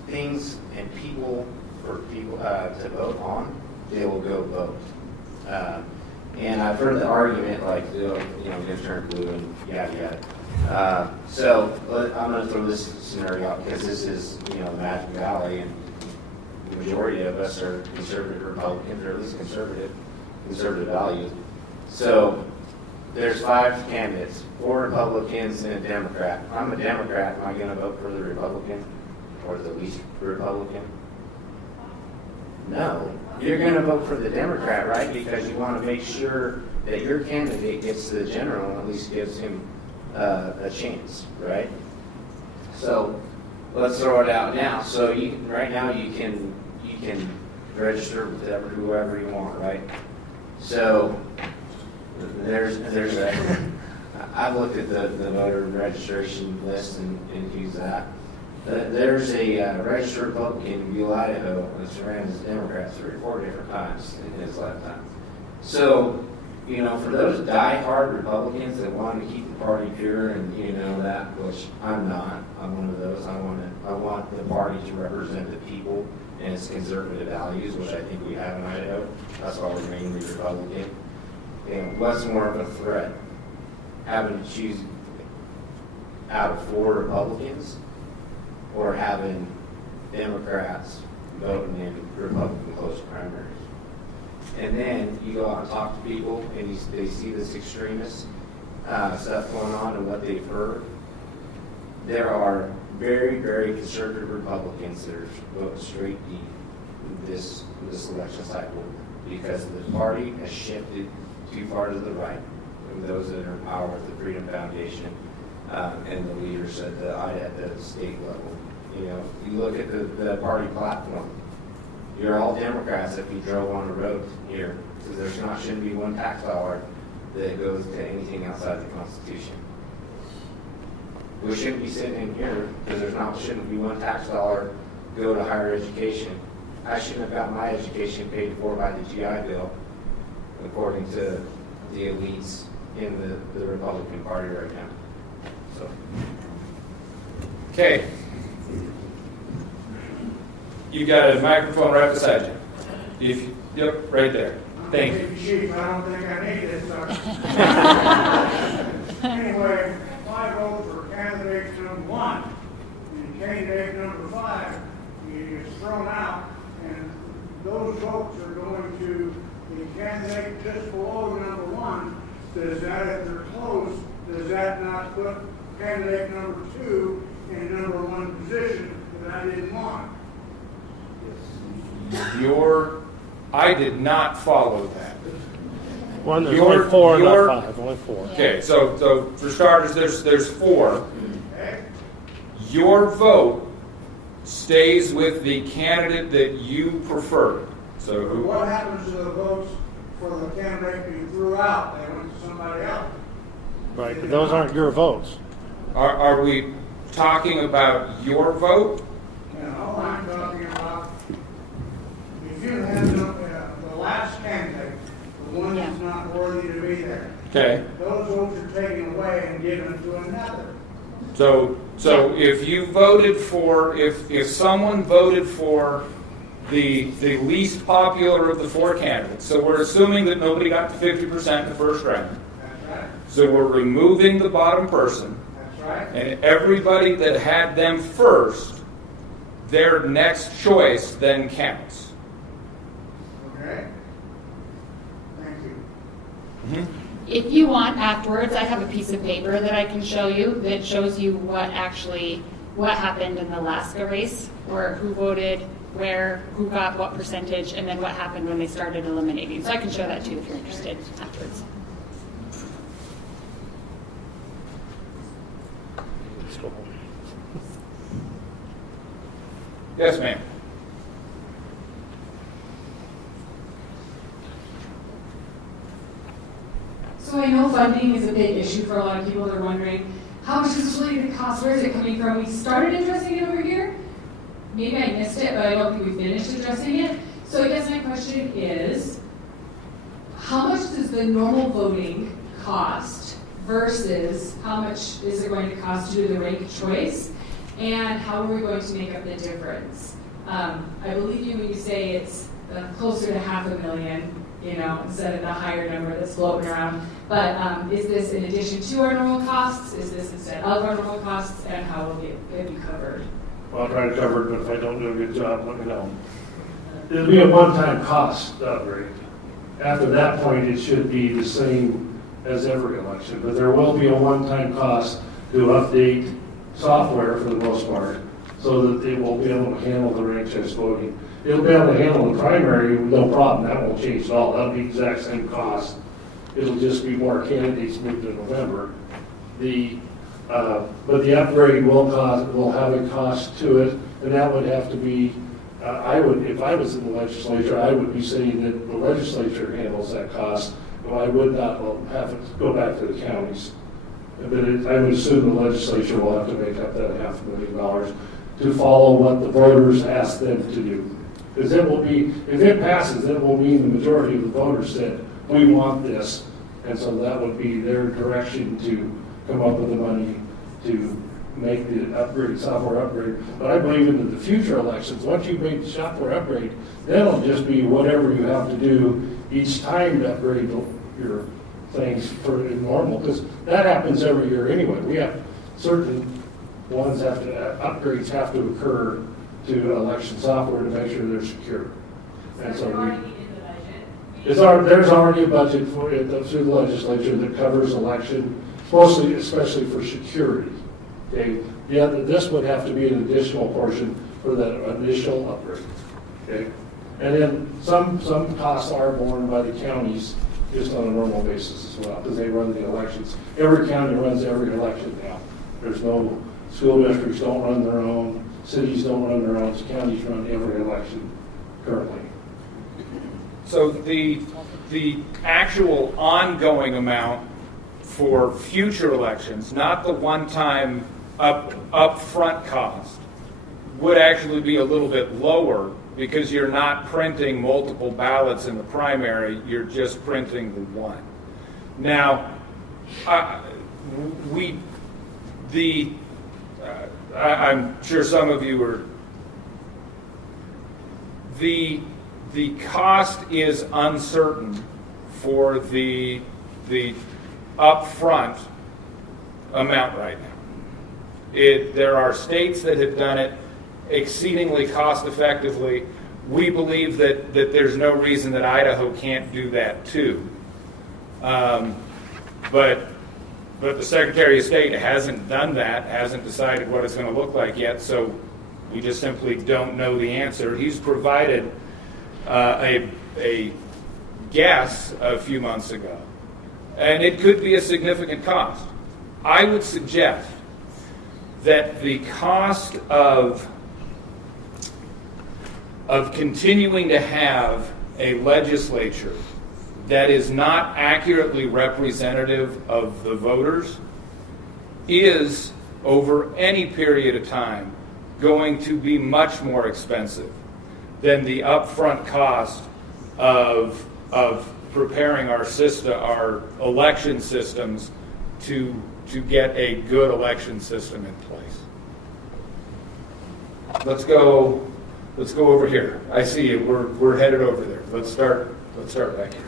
things and people for people to vote on, they will go vote. And I've heard the argument like, going to turn blue and yada yada. So I'm going to throw this scenario out because this is, Magic Valley, and the majority of us are conservative Republicans, or at least conservative values. So there's 5 candidates, 4 Republicans and a Democrat. If I'm a Democrat, am I going to vote for the Republican or the least Republican? No. You're going to vote for the Democrat, right? Because you want to make sure that your candidate gets to the general and at least gives him a chance, right? So let's throw it out now. So right now you can register with whoever you want, right? So there's I've looked at the voter registration list and used that. There's a registered Republican in Buell, Idaho, that's ran as a Democrat 3 or 4 different times in his lifetime. So, for those die-hard Republicans that want to keep the party pure and that, which I'm not, I'm one of those. I want the party to represent the people and its conservative values, which I think we have in Idaho. That's why we're mainly Republican. What's more of a threat? Having to choose out of 4 Republicans, or having Democrats voting in Republican close primaries. And then you go out and talk to people, and they see this extremist stuff going on and what they've heard. There are very, very conservative Republicans that are voting straight deep this election cycle because the party has shifted too far to the right. And those that are in power with the Freedom Foundation and the leaders at the state level. You look at the party platform. You're all Democrats if you drove on the road here, because shouldn't be one tax dollar that goes to anything outside the Constitution. We shouldn't be sitting in here because shouldn't be one tax dollar go to higher education. I shouldn't have got my education paid for by the GI Bill, according to the elites in the Republican Party right now. So, Okay. You got a microphone right beside you. Yep, right there. Thank you. Chief, I don't think I need this. Anyway, my vote for candidate number 1 and candidate number 5 is thrown out, and those votes are going to the candidate just below number 1. Does that, if they're close, does that not put candidate number 2 in number 1 position that I didn't want? I did not follow that. There's only 4, not 5. Only 4. Okay, so for starters, there's 4. Okay? Your vote stays with the candidate that you prefer. So But what happens to the votes for the candidate you threw out? They went to somebody else. Right, but those aren't your votes. Are we talking about your vote? I'm talking about if you have the last candidate, the one that's not worthy to be there. Okay. Those votes are taken away and given to another. So if you voted for, if someone voted for the least popular of the 4 candidates, so we're assuming that nobody got to 50% in the first round. That's right. So we're removing the bottom person, That's right. and everybody that had them first, their next choice then counts. Okay? Thank you. Mm-hmm. If you want afterwards, I have a piece of paper that I can show you that shows you what happened in the Alaska race, or who voted where, who got what percentage, and then what happened when they started eliminating. So I can show that too if you're interested afterwards. Let's go home. Yes, ma'am. So I know funding is a big issue for a lot of people. They're wondering, how much is this really going to cost? Where is it coming from? We started addressing it over here. Maybe I missed it, but I don't think we finished addressing it. So I guess my question is, how much does the normal voting cost versus how much is it going to cost to do the ranked choice? And how are we going to make up the difference? I believe you when you say it's closer to $500,000 instead of the higher number that's floating around. But is this in addition to our normal costs? Is this instead of our normal costs? And how will it be covered? Well, I'll try to cover it, but if I don't do a good job, let me know. It'll be a one-time cost upgrade. After that point, it should be the same as every election, but there will be a one-time cost to update software for the most part, so that it will be able to handle the ranked choice voting. It'll be able to handle the primary, no problem, that won't change at all, that'll be the exact same cost. It'll just be more candidates moved to November. But the upgrade will have a cost to it, and that would have to be, if I was in the legislature, I would be saying that the legislature handles that cost, but I would not have it go back to the counties. But I would assume the legislature will have to make up that $500,000 to follow what the voters ask them to do. Because it will be, if it passes, it will mean the majority of the voters said, we want this. And so that would be their direction to come up with the money to make the upgrade, software upgrade. But I believe into the future elections, once you've made the software upgrade, then it'll just be whatever you have to do each time to upgrade your things for normal, because that happens every year anyway. We have certain ones upgrades have to occur to election software to make sure they're secure. And so there's already a budget for it through the legislature that covers election, mostly, especially for security. Okay, this would have to be an additional portion for the initial upgrade. Okay, and then some costs are borne by the counties just on a normal basis as well, because they run the elections. Every county runs every election now. There's no, school districts don't run their own, cities don't run their own, counties run every election currently. So the actual ongoing amount for future elections, not the one-time upfront cost, would actually be a little bit lower because you're not printing multiple ballots in the primary, you're just printing the one. Now, I'm sure some of you are, the cost is uncertain for the upfront amount right now. There are states that have done it exceedingly cost effectively. We believe that there's no reason that Idaho can't do that too. But the Secretary of State hasn't done that, hasn't decided what it's going to look like yet, so we just simply don't know the answer. He's provided a guess a few months ago, and it could be a significant cost. I would suggest that the cost of continuing to have a legislature that is not accurately representative of the voters is, over any period of time, going to be much more expensive than the upfront cost of preparing our election systems to get a good election system in place. Let's go over here. I see you. We're headed over there. Let's start back here.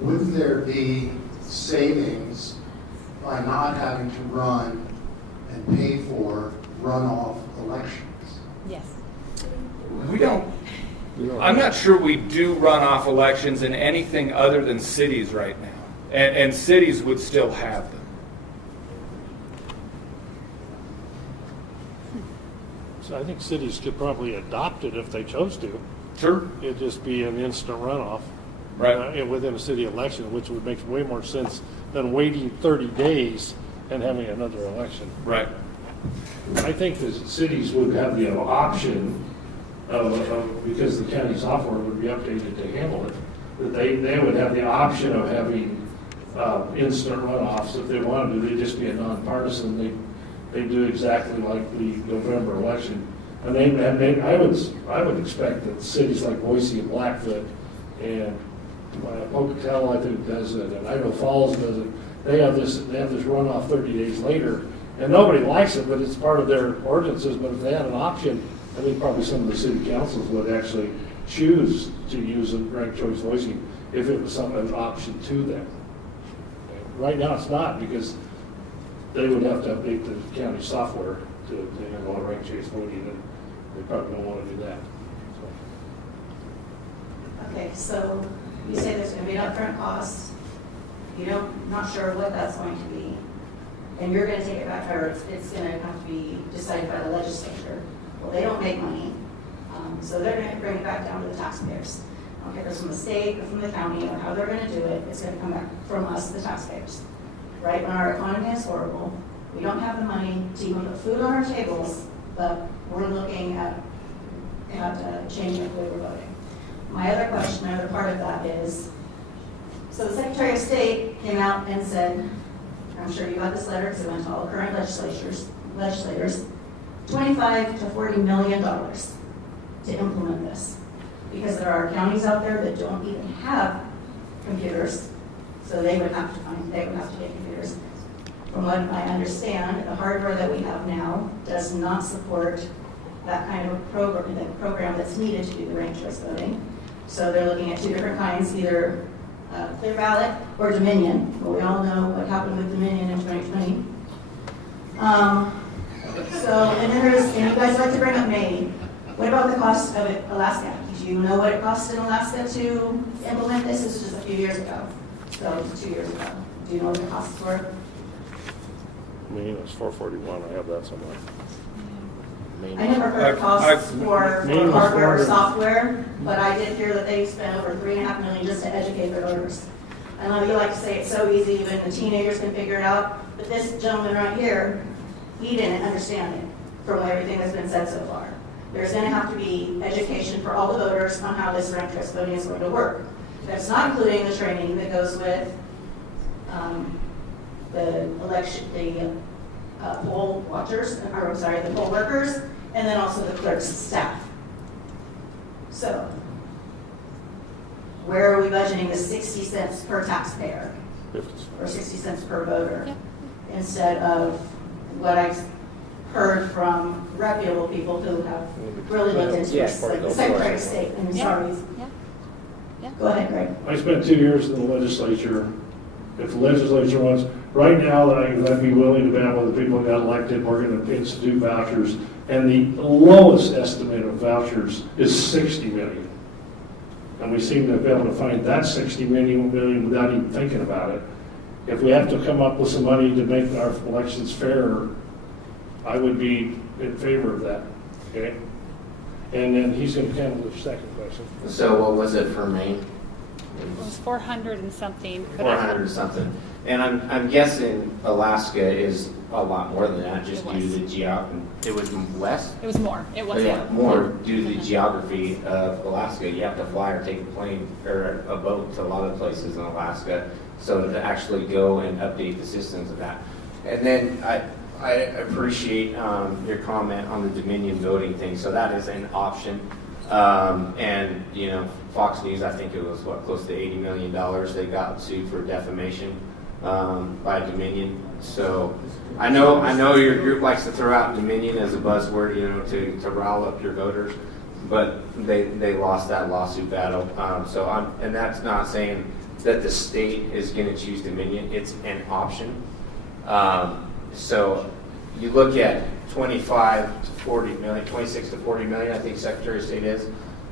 Wouldn't there be savings by not having to run and pay for runoff elections? Yes. I'm not sure we do runoff elections in anything other than cities right now. And cities would still have them. So I think cities could probably adopt it if they chose to. Sure. It'd just be an instant runoff. Right. Within a city election, which would make way more sense than waiting 30 days and having another election. Right. I think the cities would have the option of because the county software would be updated to handle it, that they would have the option of having instant runoffs if they wanted to. They'd just be a nonpartisan. They do exactly like the November election, and I would expect that cities like Boise and Blackfoot and Pocatello, I think, does it, and Idaho Falls does it. They have this runoff 30 days later, and nobody likes it, but it's part of their ordinances. But if they had an option, I think probably some of the city councils would actually choose to use ranked choice voting if it was an option to them. Right now, it's not, because they would have to update the county software to handle a ranked choice voting, and they probably don't want to do that. Okay, so you say there's going to be an upfront cost. You don't, not sure what that's going to be. And you're going to take it back, or it's going to have to be decided by the legislature. Well, they don't make money, so they're going to bring it back down to the taxpayers. I don't care if it's from the state or from the county or how they're going to do it, it's going to come back from us, the taxpayers. Right? When our economy is horrible, we don't have the money to even put food on our tables, but we're looking at changing the way we're voting. My other question, my other part of that is, so the Secretary of State came out and said, I'm sure you got this letter because it went to all current legislators, $25 to $40 million to implement this. Because there are counties out there that don't even have computers, so they would have to get computers. From what I understand, the hardware that we have now does not support that kind of program that's needed to do the ranked choice voting. So they're looking at two different kinds, either clear ballot or Dominion. Well, we all know what happened with Dominion in 2020. And then and you guys like to bring up Maine. What about the cost of it, Alaska? Do you know what it cost in Alaska to implement this? This was just a few years ago. So it was 2 years ago. Do you know what the costs were? Maine was 441. I have that somewhere. I never heard costs for hardware or software, but I did hear that they spent over $3.5 million just to educate their voters. I know you like to say it's so easy, even the teenagers can figure it out, but this gentleman right here, he didn't understand it from everything that's been said so far. There's going to have to be education for all the voters on how this ranked choice voting is going to work. That's not including the training that goes with the election, the poll watchers, or I'm sorry, the poll workers, and then also the clerk's staff. So, where are we budgeting the 60 cents per taxpayer? Or 60 cents per voter? Instead of what I've heard from reputable people who have really looked into this, like the Secretary of State, and sorry. Go ahead, Greg. I spent 2 years in the legislature. If the legislature wants, right now, I'd be willing to battle with the people who got elected. We're going to institute vouchers, and the lowest estimate of vouchers is 60 million. And we seem to be able to find that 60 million without even thinking about it. If we have to come up with some money to make our elections fairer, I would be in favor of that. Okay. And then he's going to handle the second question. So what was it for Maine? It was 400 and something. 400 or something. And I'm guessing Alaska is a lot more than that, just due to the geography. It was less? It was more. It was more due to the geography of Alaska. You have to fly or take a plane or a boat to a lot of places in Alaska. So to actually go and update the systems of that. And then I appreciate your comment on the Dominion voting thing. So that is an option. And, you know, Fox News, I think it was, close to $80 million they got sued for defamation by Dominion. So I know your group likes to throw out Dominion as a buzzword, you know, to rile up your voters, but they lost that lawsuit battle. And that's not saying that the state is going to choose Dominion. It's an option. So you look at 25 to 40 million, 26 to 40 million, I think Secretary of State is.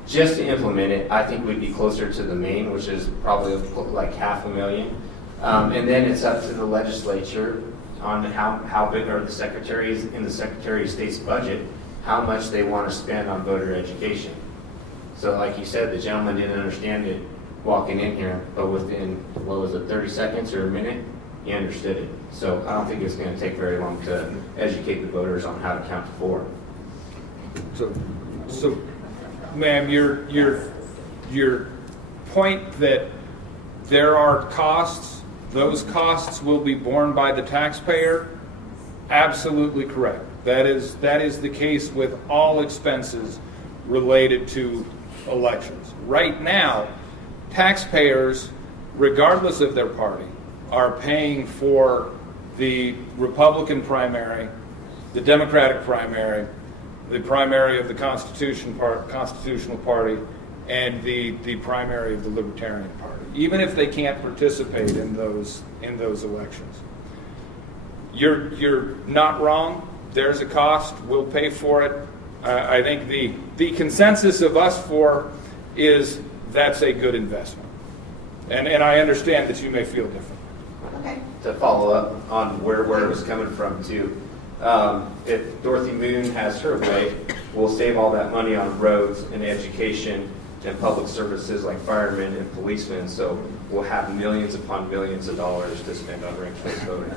Just to implement it, I think we'd be closer to the Maine, which is probably like $500,000. And then it's up to the legislature on how big are the secretaries in the Secretary of State's budget, how much they want to spend on voter education. So like you said, the gentleman didn't understand it walking in here, but within, 30 seconds or a minute, he understood it. So I don't think it's going to take very long to educate the voters on how to count to 4. So, ma'am, your point that there are costs, those costs will be borne by the taxpayer, absolutely correct. That is the case with all expenses related to elections. Right now, taxpayers, regardless of their party, are paying for the Republican primary, the Democratic primary, the primary of the Constitutional Party, and the primary of the Libertarian Party, even if they can't participate in those elections. You're not wrong. There's a cost. We'll pay for it. I think the consensus of us four is that's a good investment. And I understand that you may feel different. Okay. To follow up on where it was coming from too. If Dorothy Moon has her way, we'll save all that money on roads and education and public services like firemen and policemen. So we'll have millions upon millions of dollars to spend on ranked choice voting.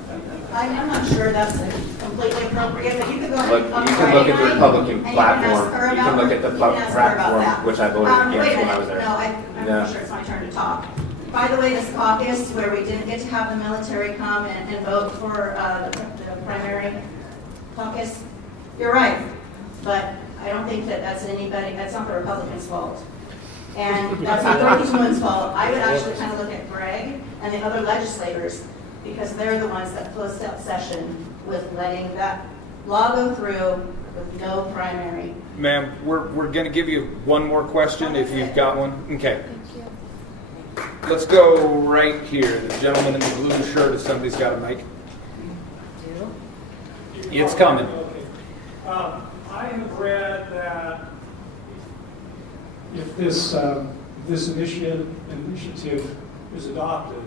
I'm not sure that's completely appropriate, but you can go ahead. You can look at the Republican and you can platform. ask her You about can look it. at the You can ask her about platform, that. which I voted Wait against a when I minute. was there. No, I'm No. not sure it's my turn to talk. By the way, this caucus where we didn't get to have the military come and vote for the primary caucus, you're right. But I don't think that's not the Republicans' fault. And that's not Dorothy Moon's fault. I would actually kind of look at Greg and the other legislators because they're the ones that closed out session with letting that law go through with no primary. Ma'am, we're going to give you one more question if you've got one. Okay. Let's go right here. The gentleman in the blue shirt, if somebody's got a mic. It's coming. I have read that if this initiative is adopted,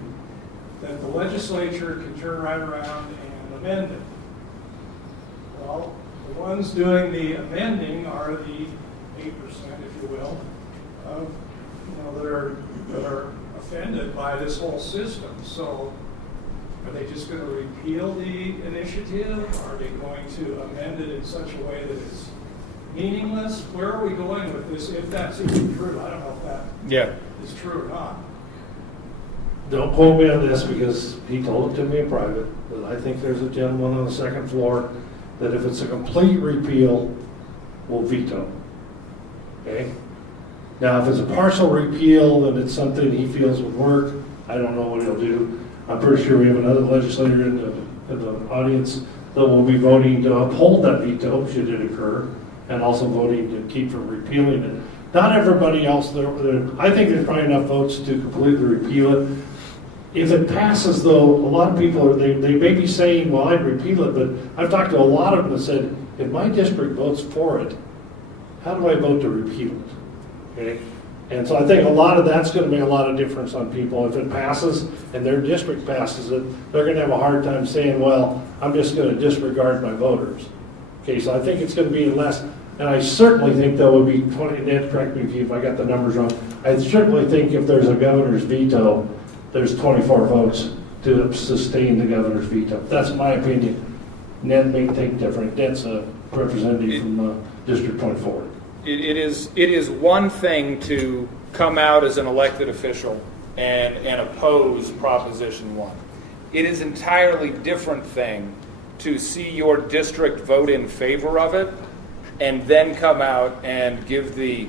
that the legislature can turn right around and amend it. Well, the ones doing the amending are the 8%, if you will, of that are offended by this whole system. So, are they just going to repeal the initiative? Are they going to amend it in such a way that it's meaningless? Where are we going with this? If that's even true, I don't know if that is true or not. Don't quote me on this because he told it to me in private, but I think there's a gentleman on the second floor that if it's a complete repeal, will veto. Okay? Now, if it's a partial repeal and it's something he feels would work, I don't know what he'll do. I'm pretty sure we have another legislator in the audience that will be voting to uphold that veto should it occur, and also voting to keep from repealing it. Not everybody else, I think there's probably enough votes to completely repeal it. If it passes, though, a lot of people, they may be saying, well, I'd repeal it, but I've talked to a lot of them that said, if my district votes for it, how do I vote to repeal it? Okay? And so I think a lot of that's going to make a lot of difference on people. If it passes and their district passes it, they're going to have a hard time saying, well, I'm just going to disregard my voters. Okay, so I think it's going to be less, and I certainly think there will be 20, Ned, correct me if I got the numbers wrong, I certainly think if there's a governor's veto, there's 24 votes to sustain the governor's veto. That's my opinion. Ned may think different. Ned's a representative from District 24. It is one thing to come out as an elected official and oppose Proposition 1. It is an entirely different thing to see your district vote in favor of it and then come out and give the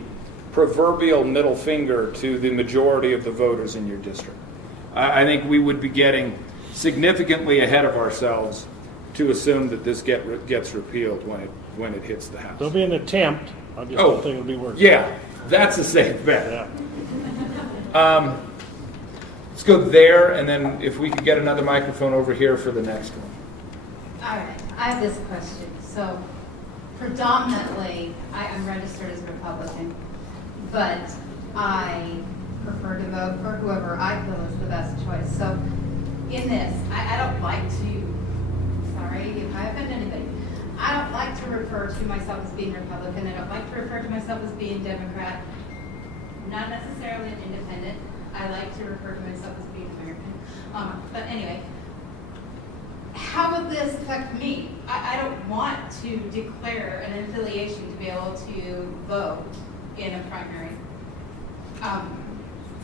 proverbial middle finger to the majority of the voters in your district. I think we would be getting significantly ahead of ourselves to assume that this gets repealed when it hits the House. There'll be an attempt. I just don't think it'll be worth it. Yeah, that's a safe bet. Yeah. Let's go there, and then if we could get another microphone over here for the next one. All right, I have this question. So predominantly, I'm registered as a Republican, but I prefer to vote for whoever I feel is the best choice. So in this, I don't like to, sorry if I offend anybody, I don't like to refer to myself as being Republican. I don't like to refer to myself as being Democrat. Not necessarily an independent. I like to refer to myself as being American. But anyway, how would this affect me? I don't want to declare an affiliation to be able to vote in a primary.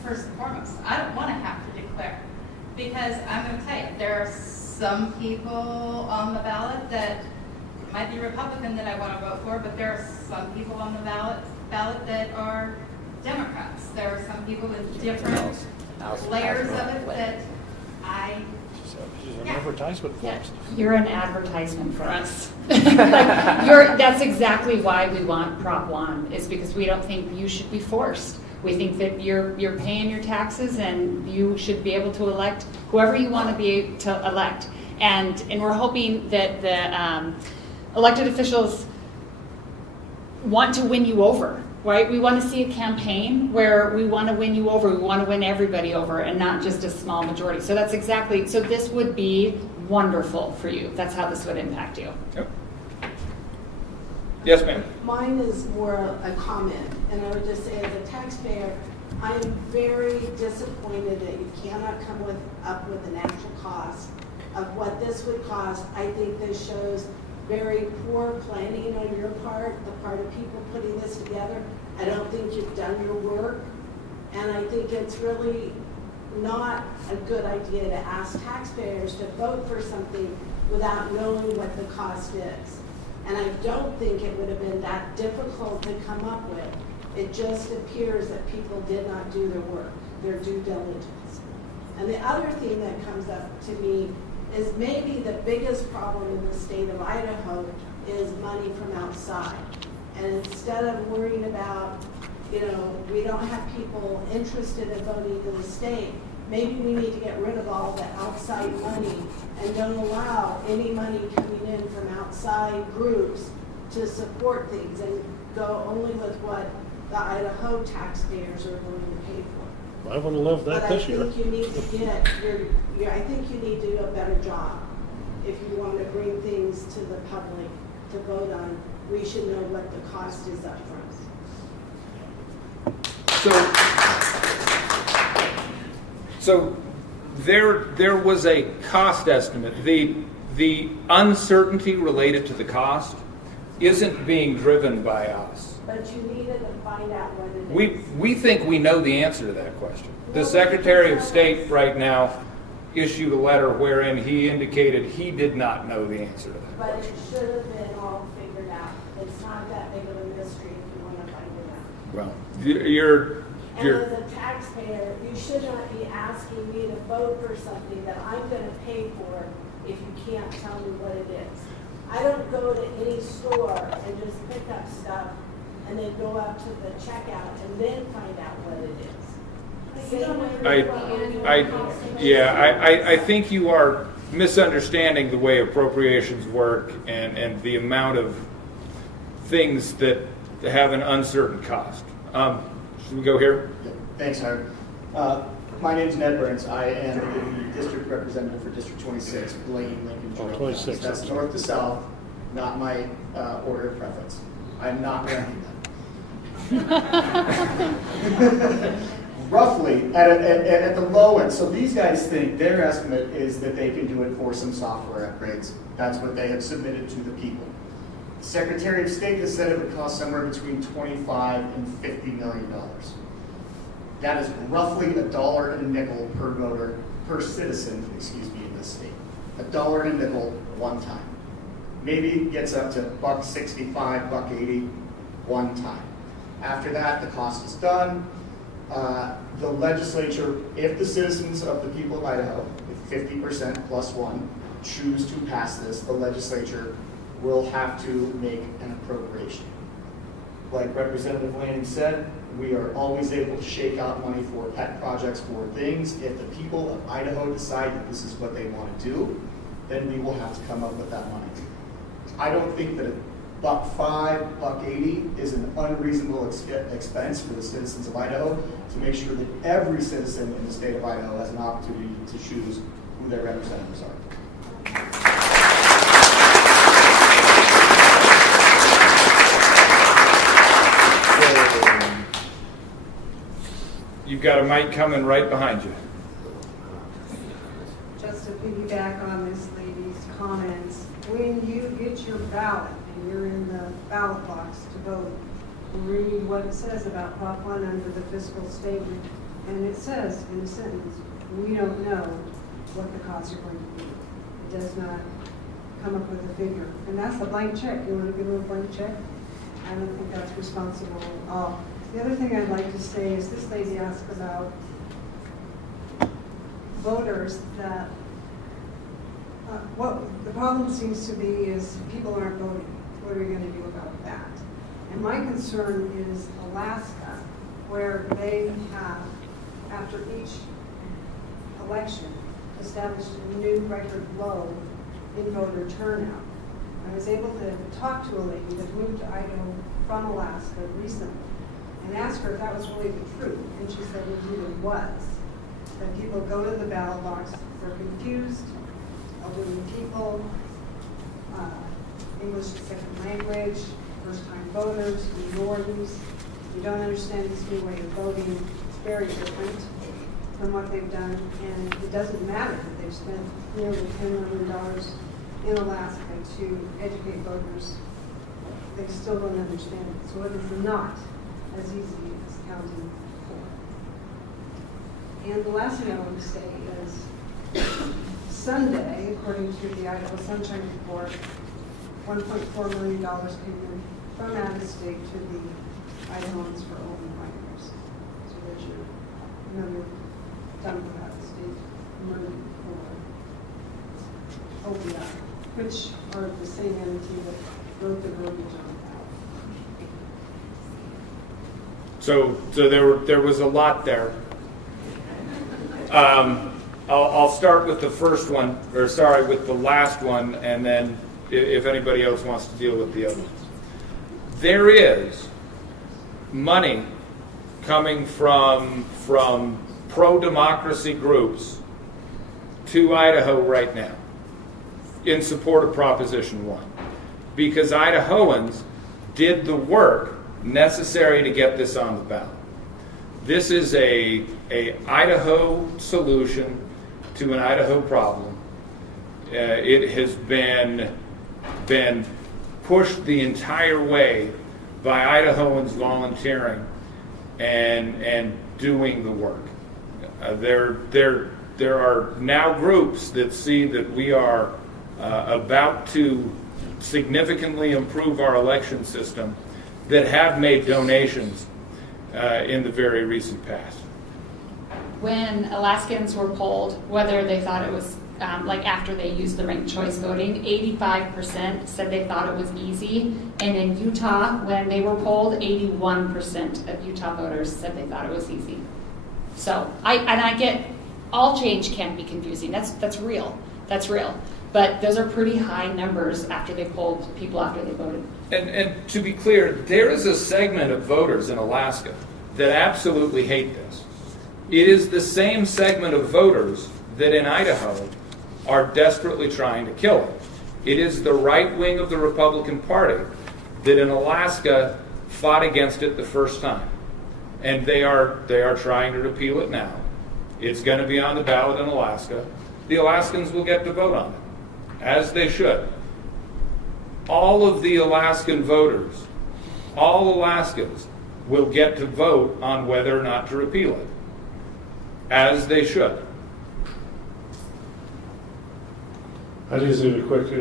First and foremost, I don't want to have to declare because I'm going to tell you, there are some people on the ballot that might be Republican that I want to vote for, but there are some people on the ballot that are Democrats. There are some people with different layers of it that I... She's an advertisement for us. You're an advertisement for us. That's exactly why we want Prop 1, is because we don't think you should be forced. We think that you're paying your taxes and you should be able to elect whoever you want to be to elect. And we're hoping that the elected officials want to win you over, right? We want to see a campaign where we want to win you over. We want to win everybody over and not just a small majority. So that's exactly, so this would be wonderful for you. That's how this would impact you. Yep. Yes, ma'am. Mine is more a comment, and I would just say as a taxpayer, I am very disappointed that you cannot come up with an actual cost of what this would cost. I think this shows very poor planning on your part, the part of people putting this together. I don't think you've done your work, and I think it's really not a good idea to ask taxpayers to vote for something without knowing what the cost is. And I don't think it would have been that difficult to come up with. It just appears that people did not do their work, their due diligence. And the other thing that comes up to me is maybe the biggest problem in the state of Idaho is money from outside. And instead of worrying about, we don't have people interested in voting in the state, maybe we need to get rid of all the outside money and don't allow any money coming in from outside groups to support things and go only with what the Idaho taxpayers are willing to pay for. I would have loved that this year. But I think you need to get I think you need to do a better job if you want to bring things to the public to vote on. We should know what the cost is up front. So there was a cost estimate. The uncertainty related to the cost isn't being driven by us. But you needed to find out what it is. We think we know the answer to that question. The Secretary of State right now issued a letter wherein he indicated he did not know the answer to that. But it should have been all figured out. It's not that big of a mystery if you want to find it out. Well, you're And as a taxpayer, you should not be asking me to vote for something that I'm going to pay for if you can't tell me what it is. I don't go to any store and just pick up stuff and then go up to the checkout and then find out what it is. I think you are misunderstanding the way appropriations work and the amount of things that have an uncertain cost. Should we go here? Thanks, Howard. My name's Ned Burns. I am the district representative for District 26, Blaine, Lincoln, Joint. 26. That's north to south, not my order of preference. I'm not ranking them. Roughly, at the low end, so these guys think their estimate is that they can do it for some software upgrades. That's what they have submitted to the people. The Secretary of State has said it would cost somewhere between $25 and $50 million. That is roughly $1 and a nickel per voter, per citizen, in this state. $1 and a nickel one time. Maybe it gets up to $1.65, $1.80 one time. After that, the cost is done. The legislature, if the citizens of the people of Idaho, with 50% plus one, choose to pass this, the legislature will have to make an appropriation. Like Representative Lanning said, we are always able to shake out money for pet projects, for things. If the people of Idaho decide that this is what they want to do, then we will have to come up with that money. I don't think that $1.05, $1.80 is an unreasonable expense for the citizens of Idaho to make sure that every citizen in the state of Idaho has an opportunity to choose who their representatives are. You've got a mic coming right behind you. Just to piggyback on this lady's comments, when you get your ballot and you're in the ballot box to vote, read what it says about Prop 1 under the fiscal statement, and it says in a sentence, we don't know what the costs are going to be. It does not come up with a figure. And that's a blank check. You want to give them a blank check? I don't think that's responsible at all. The other thing I'd like to say is this lady asked about voters that what the problem seems to be is people aren't voting. What are we going to do about that? And my concern is Alaska, where they have, after each election, established a new record low in voter turnout. I was able to talk to a lady that moved to Idaho from Alaska recently and ask her if that was really the truth. And she said it really was. That people go to the ballot box, they're confused, elderly people, English as a second language, first-time voters, minorities. You don't understand this new way of voting. It's very different from what they've done, and it doesn't matter that they've spent nearly $10 million in Alaska to educate voters. They still don't understand it. So it is not as easy as counting for. And the last thing I want to say is Sunday, according to the Idaho Sunshine Report, $1.4 million came in from out of state to the Idahoans for open minors. So there's your another dump of out of state money for OPI, which are the same entity that wrote the verbiage on that. So there was a lot there. I'll start with the first one, or sorry, with the last one, and then if anybody else wants to deal with the other ones. There is money coming from pro-democracy groups to Idaho right now in support of Proposition 1, because Idahoans did the work necessary to get this on the ballot. This is a Idaho solution to an Idaho problem. It has been pushed the entire way by Idahoans volunteering and doing the work. There are now groups that see that we are about to significantly improve our election system that have made donations in the very recent past. When Alaskans were polled, whether they thought it was like after they used the ranked choice voting, 85% said they thought it was easy. And in Utah, when they were polled, 81% of Utah voters said they thought it was easy. So I get all change can be confusing. That's real. That's real. But those are pretty high numbers after they polled people after they voted. And to be clear, there is a segment of voters in Alaska that absolutely hate this. It is the same segment of voters that in Idaho are desperately trying to kill it. It is the right wing of the Republican Party that in Alaska fought against it the first time. And they are trying to repeal it now. It's going to be on the ballot in Alaska. The Alaskans will get to vote on it, as they should. All of the Alaskan voters, all Alaskans, will get to vote on whether or not to repeal it, as they should. I just did a quick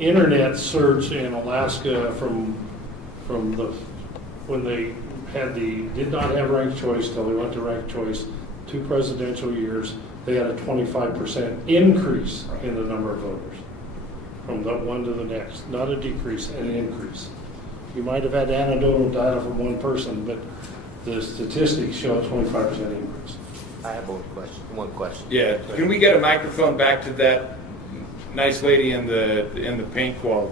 internet search in Alaska from when they did not have ranked choice till they went to ranked choice, 2 presidential years. They had a 25% increase in the number of voters from the one to the next, not a decrease, an increase. You might have had anecdotal data from one person, but the statistics show a 25% increase. I have one question. Yeah, can we get a microphone back to that nice lady in the pink while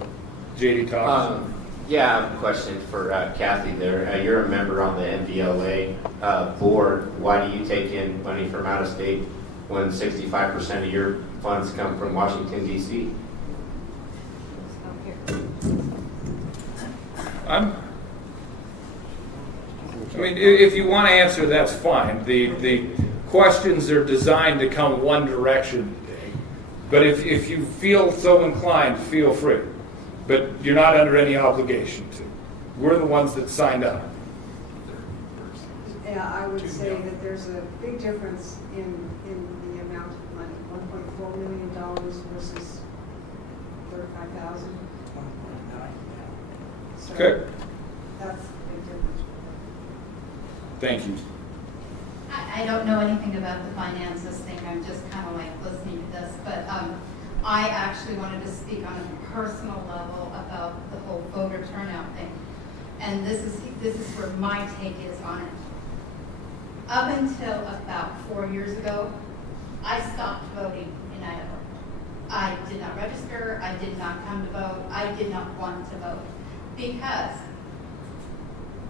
JD talks? Yeah, I have a question for Kathy there. You're a member on the MVLA board. Why do you take in money from out of state when 65% of your funds come from Washington, D.C.? I mean, if you want to answer, that's fine. The questions are designed to come one direction. But if you feel so inclined, feel free. But you're not under any obligation to. We're the ones that signed up. Yeah, I would say that there's a big difference in the amount of money, $1.4 million versus $35,000. So Okay. that's a big difference. Thank you. I don't know anything about the finances thing. I'm just kind of like listening to this. But I actually wanted to speak on a personal level about the whole voter turnout thing. and this is where my take is on it. Up until about 4 years ago, I stopped voting in Idaho. I did not register, I did not come to vote, I did not want to vote because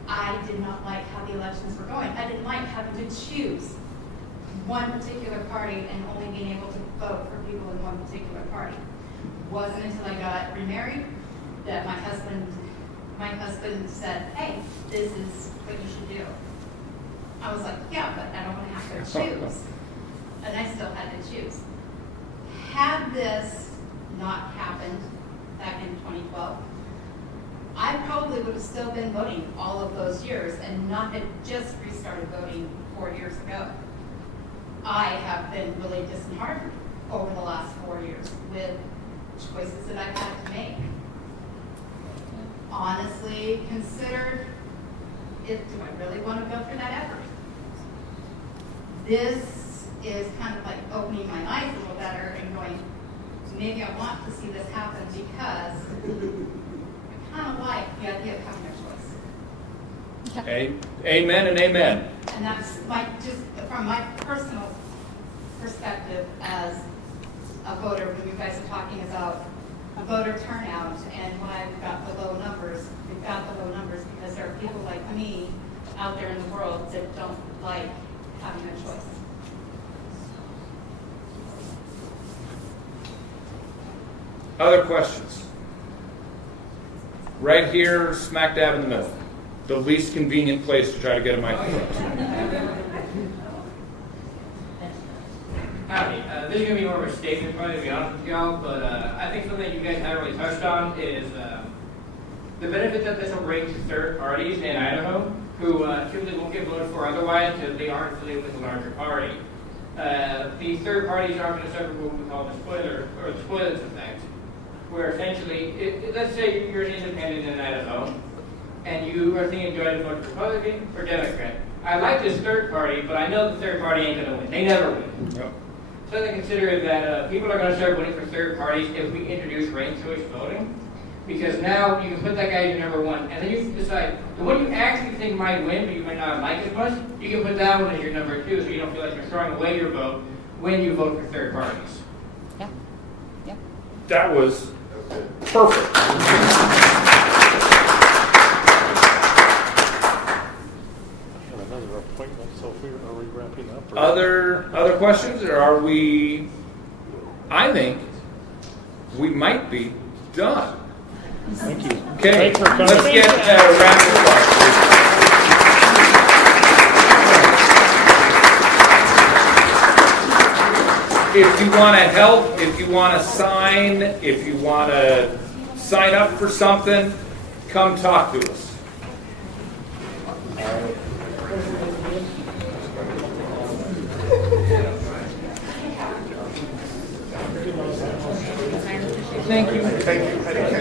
I did not like how the elections were going. I didn't like having to choose one particular party and only being able to vote for people in one particular party. Wasn't until I got remarried that my husband said, hey, this is what you should do. I was like, yeah, but I don't want to have to choose. And I still had to choose. Had this not happened back in 2012, I probably would have still been voting all of those years and not had just restarted voting 4 years ago. I have been really disheartened over the last 4 years with choices that I've had to make. Honestly considered, do I really want to go through that effort? This is kind of like opening my eyes a little better and going, maybe I want to see this happen because I kind of like the idea of having a choice. Amen and amen. And that's just from my personal perspective as a voter, when you guys are talking about a voter turnout and why we've got the low numbers. We've got the low numbers because there are people like me out there in the world that don't like having a choice. Other questions? Right here, smack dab in the middle. The least convenient place to try to get a microphone. Howdy. This is going to be more of a statement, probably, to be honest with y'all, but I think something you guys haven't really touched on is the benefit that this will bring to third parties in Idaho who typically won't get voted for otherwise because they aren't affiliated with a larger party. These third parties aren't going to suffer what we call the spoilage effect, where essentially, let's say you're an independent in Idaho, and you are thinking, do I vote Republican or Democrat? I like this third party, but I know the third party ain't going to win. They never win. Yep. Something to consider is that people are going to start voting for third parties if we introduce ranked choice voting, because now you can put that guy as your number one, and then you can decide the one you actually think might win, but you might not like as much. You can put that one as your number two, so you don't feel like you're throwing away your vote when you vote for third parties. Yeah. Yeah. That was perfect. Another appointment, so are we wrapping up? Other questions, or are we? I think we might be done. Thank you. Okay, Thanks for coming. let's get a round of applause. If you want to help, if you want to sign, if you want to sign up for something, come talk to us. Thank you. Thank you.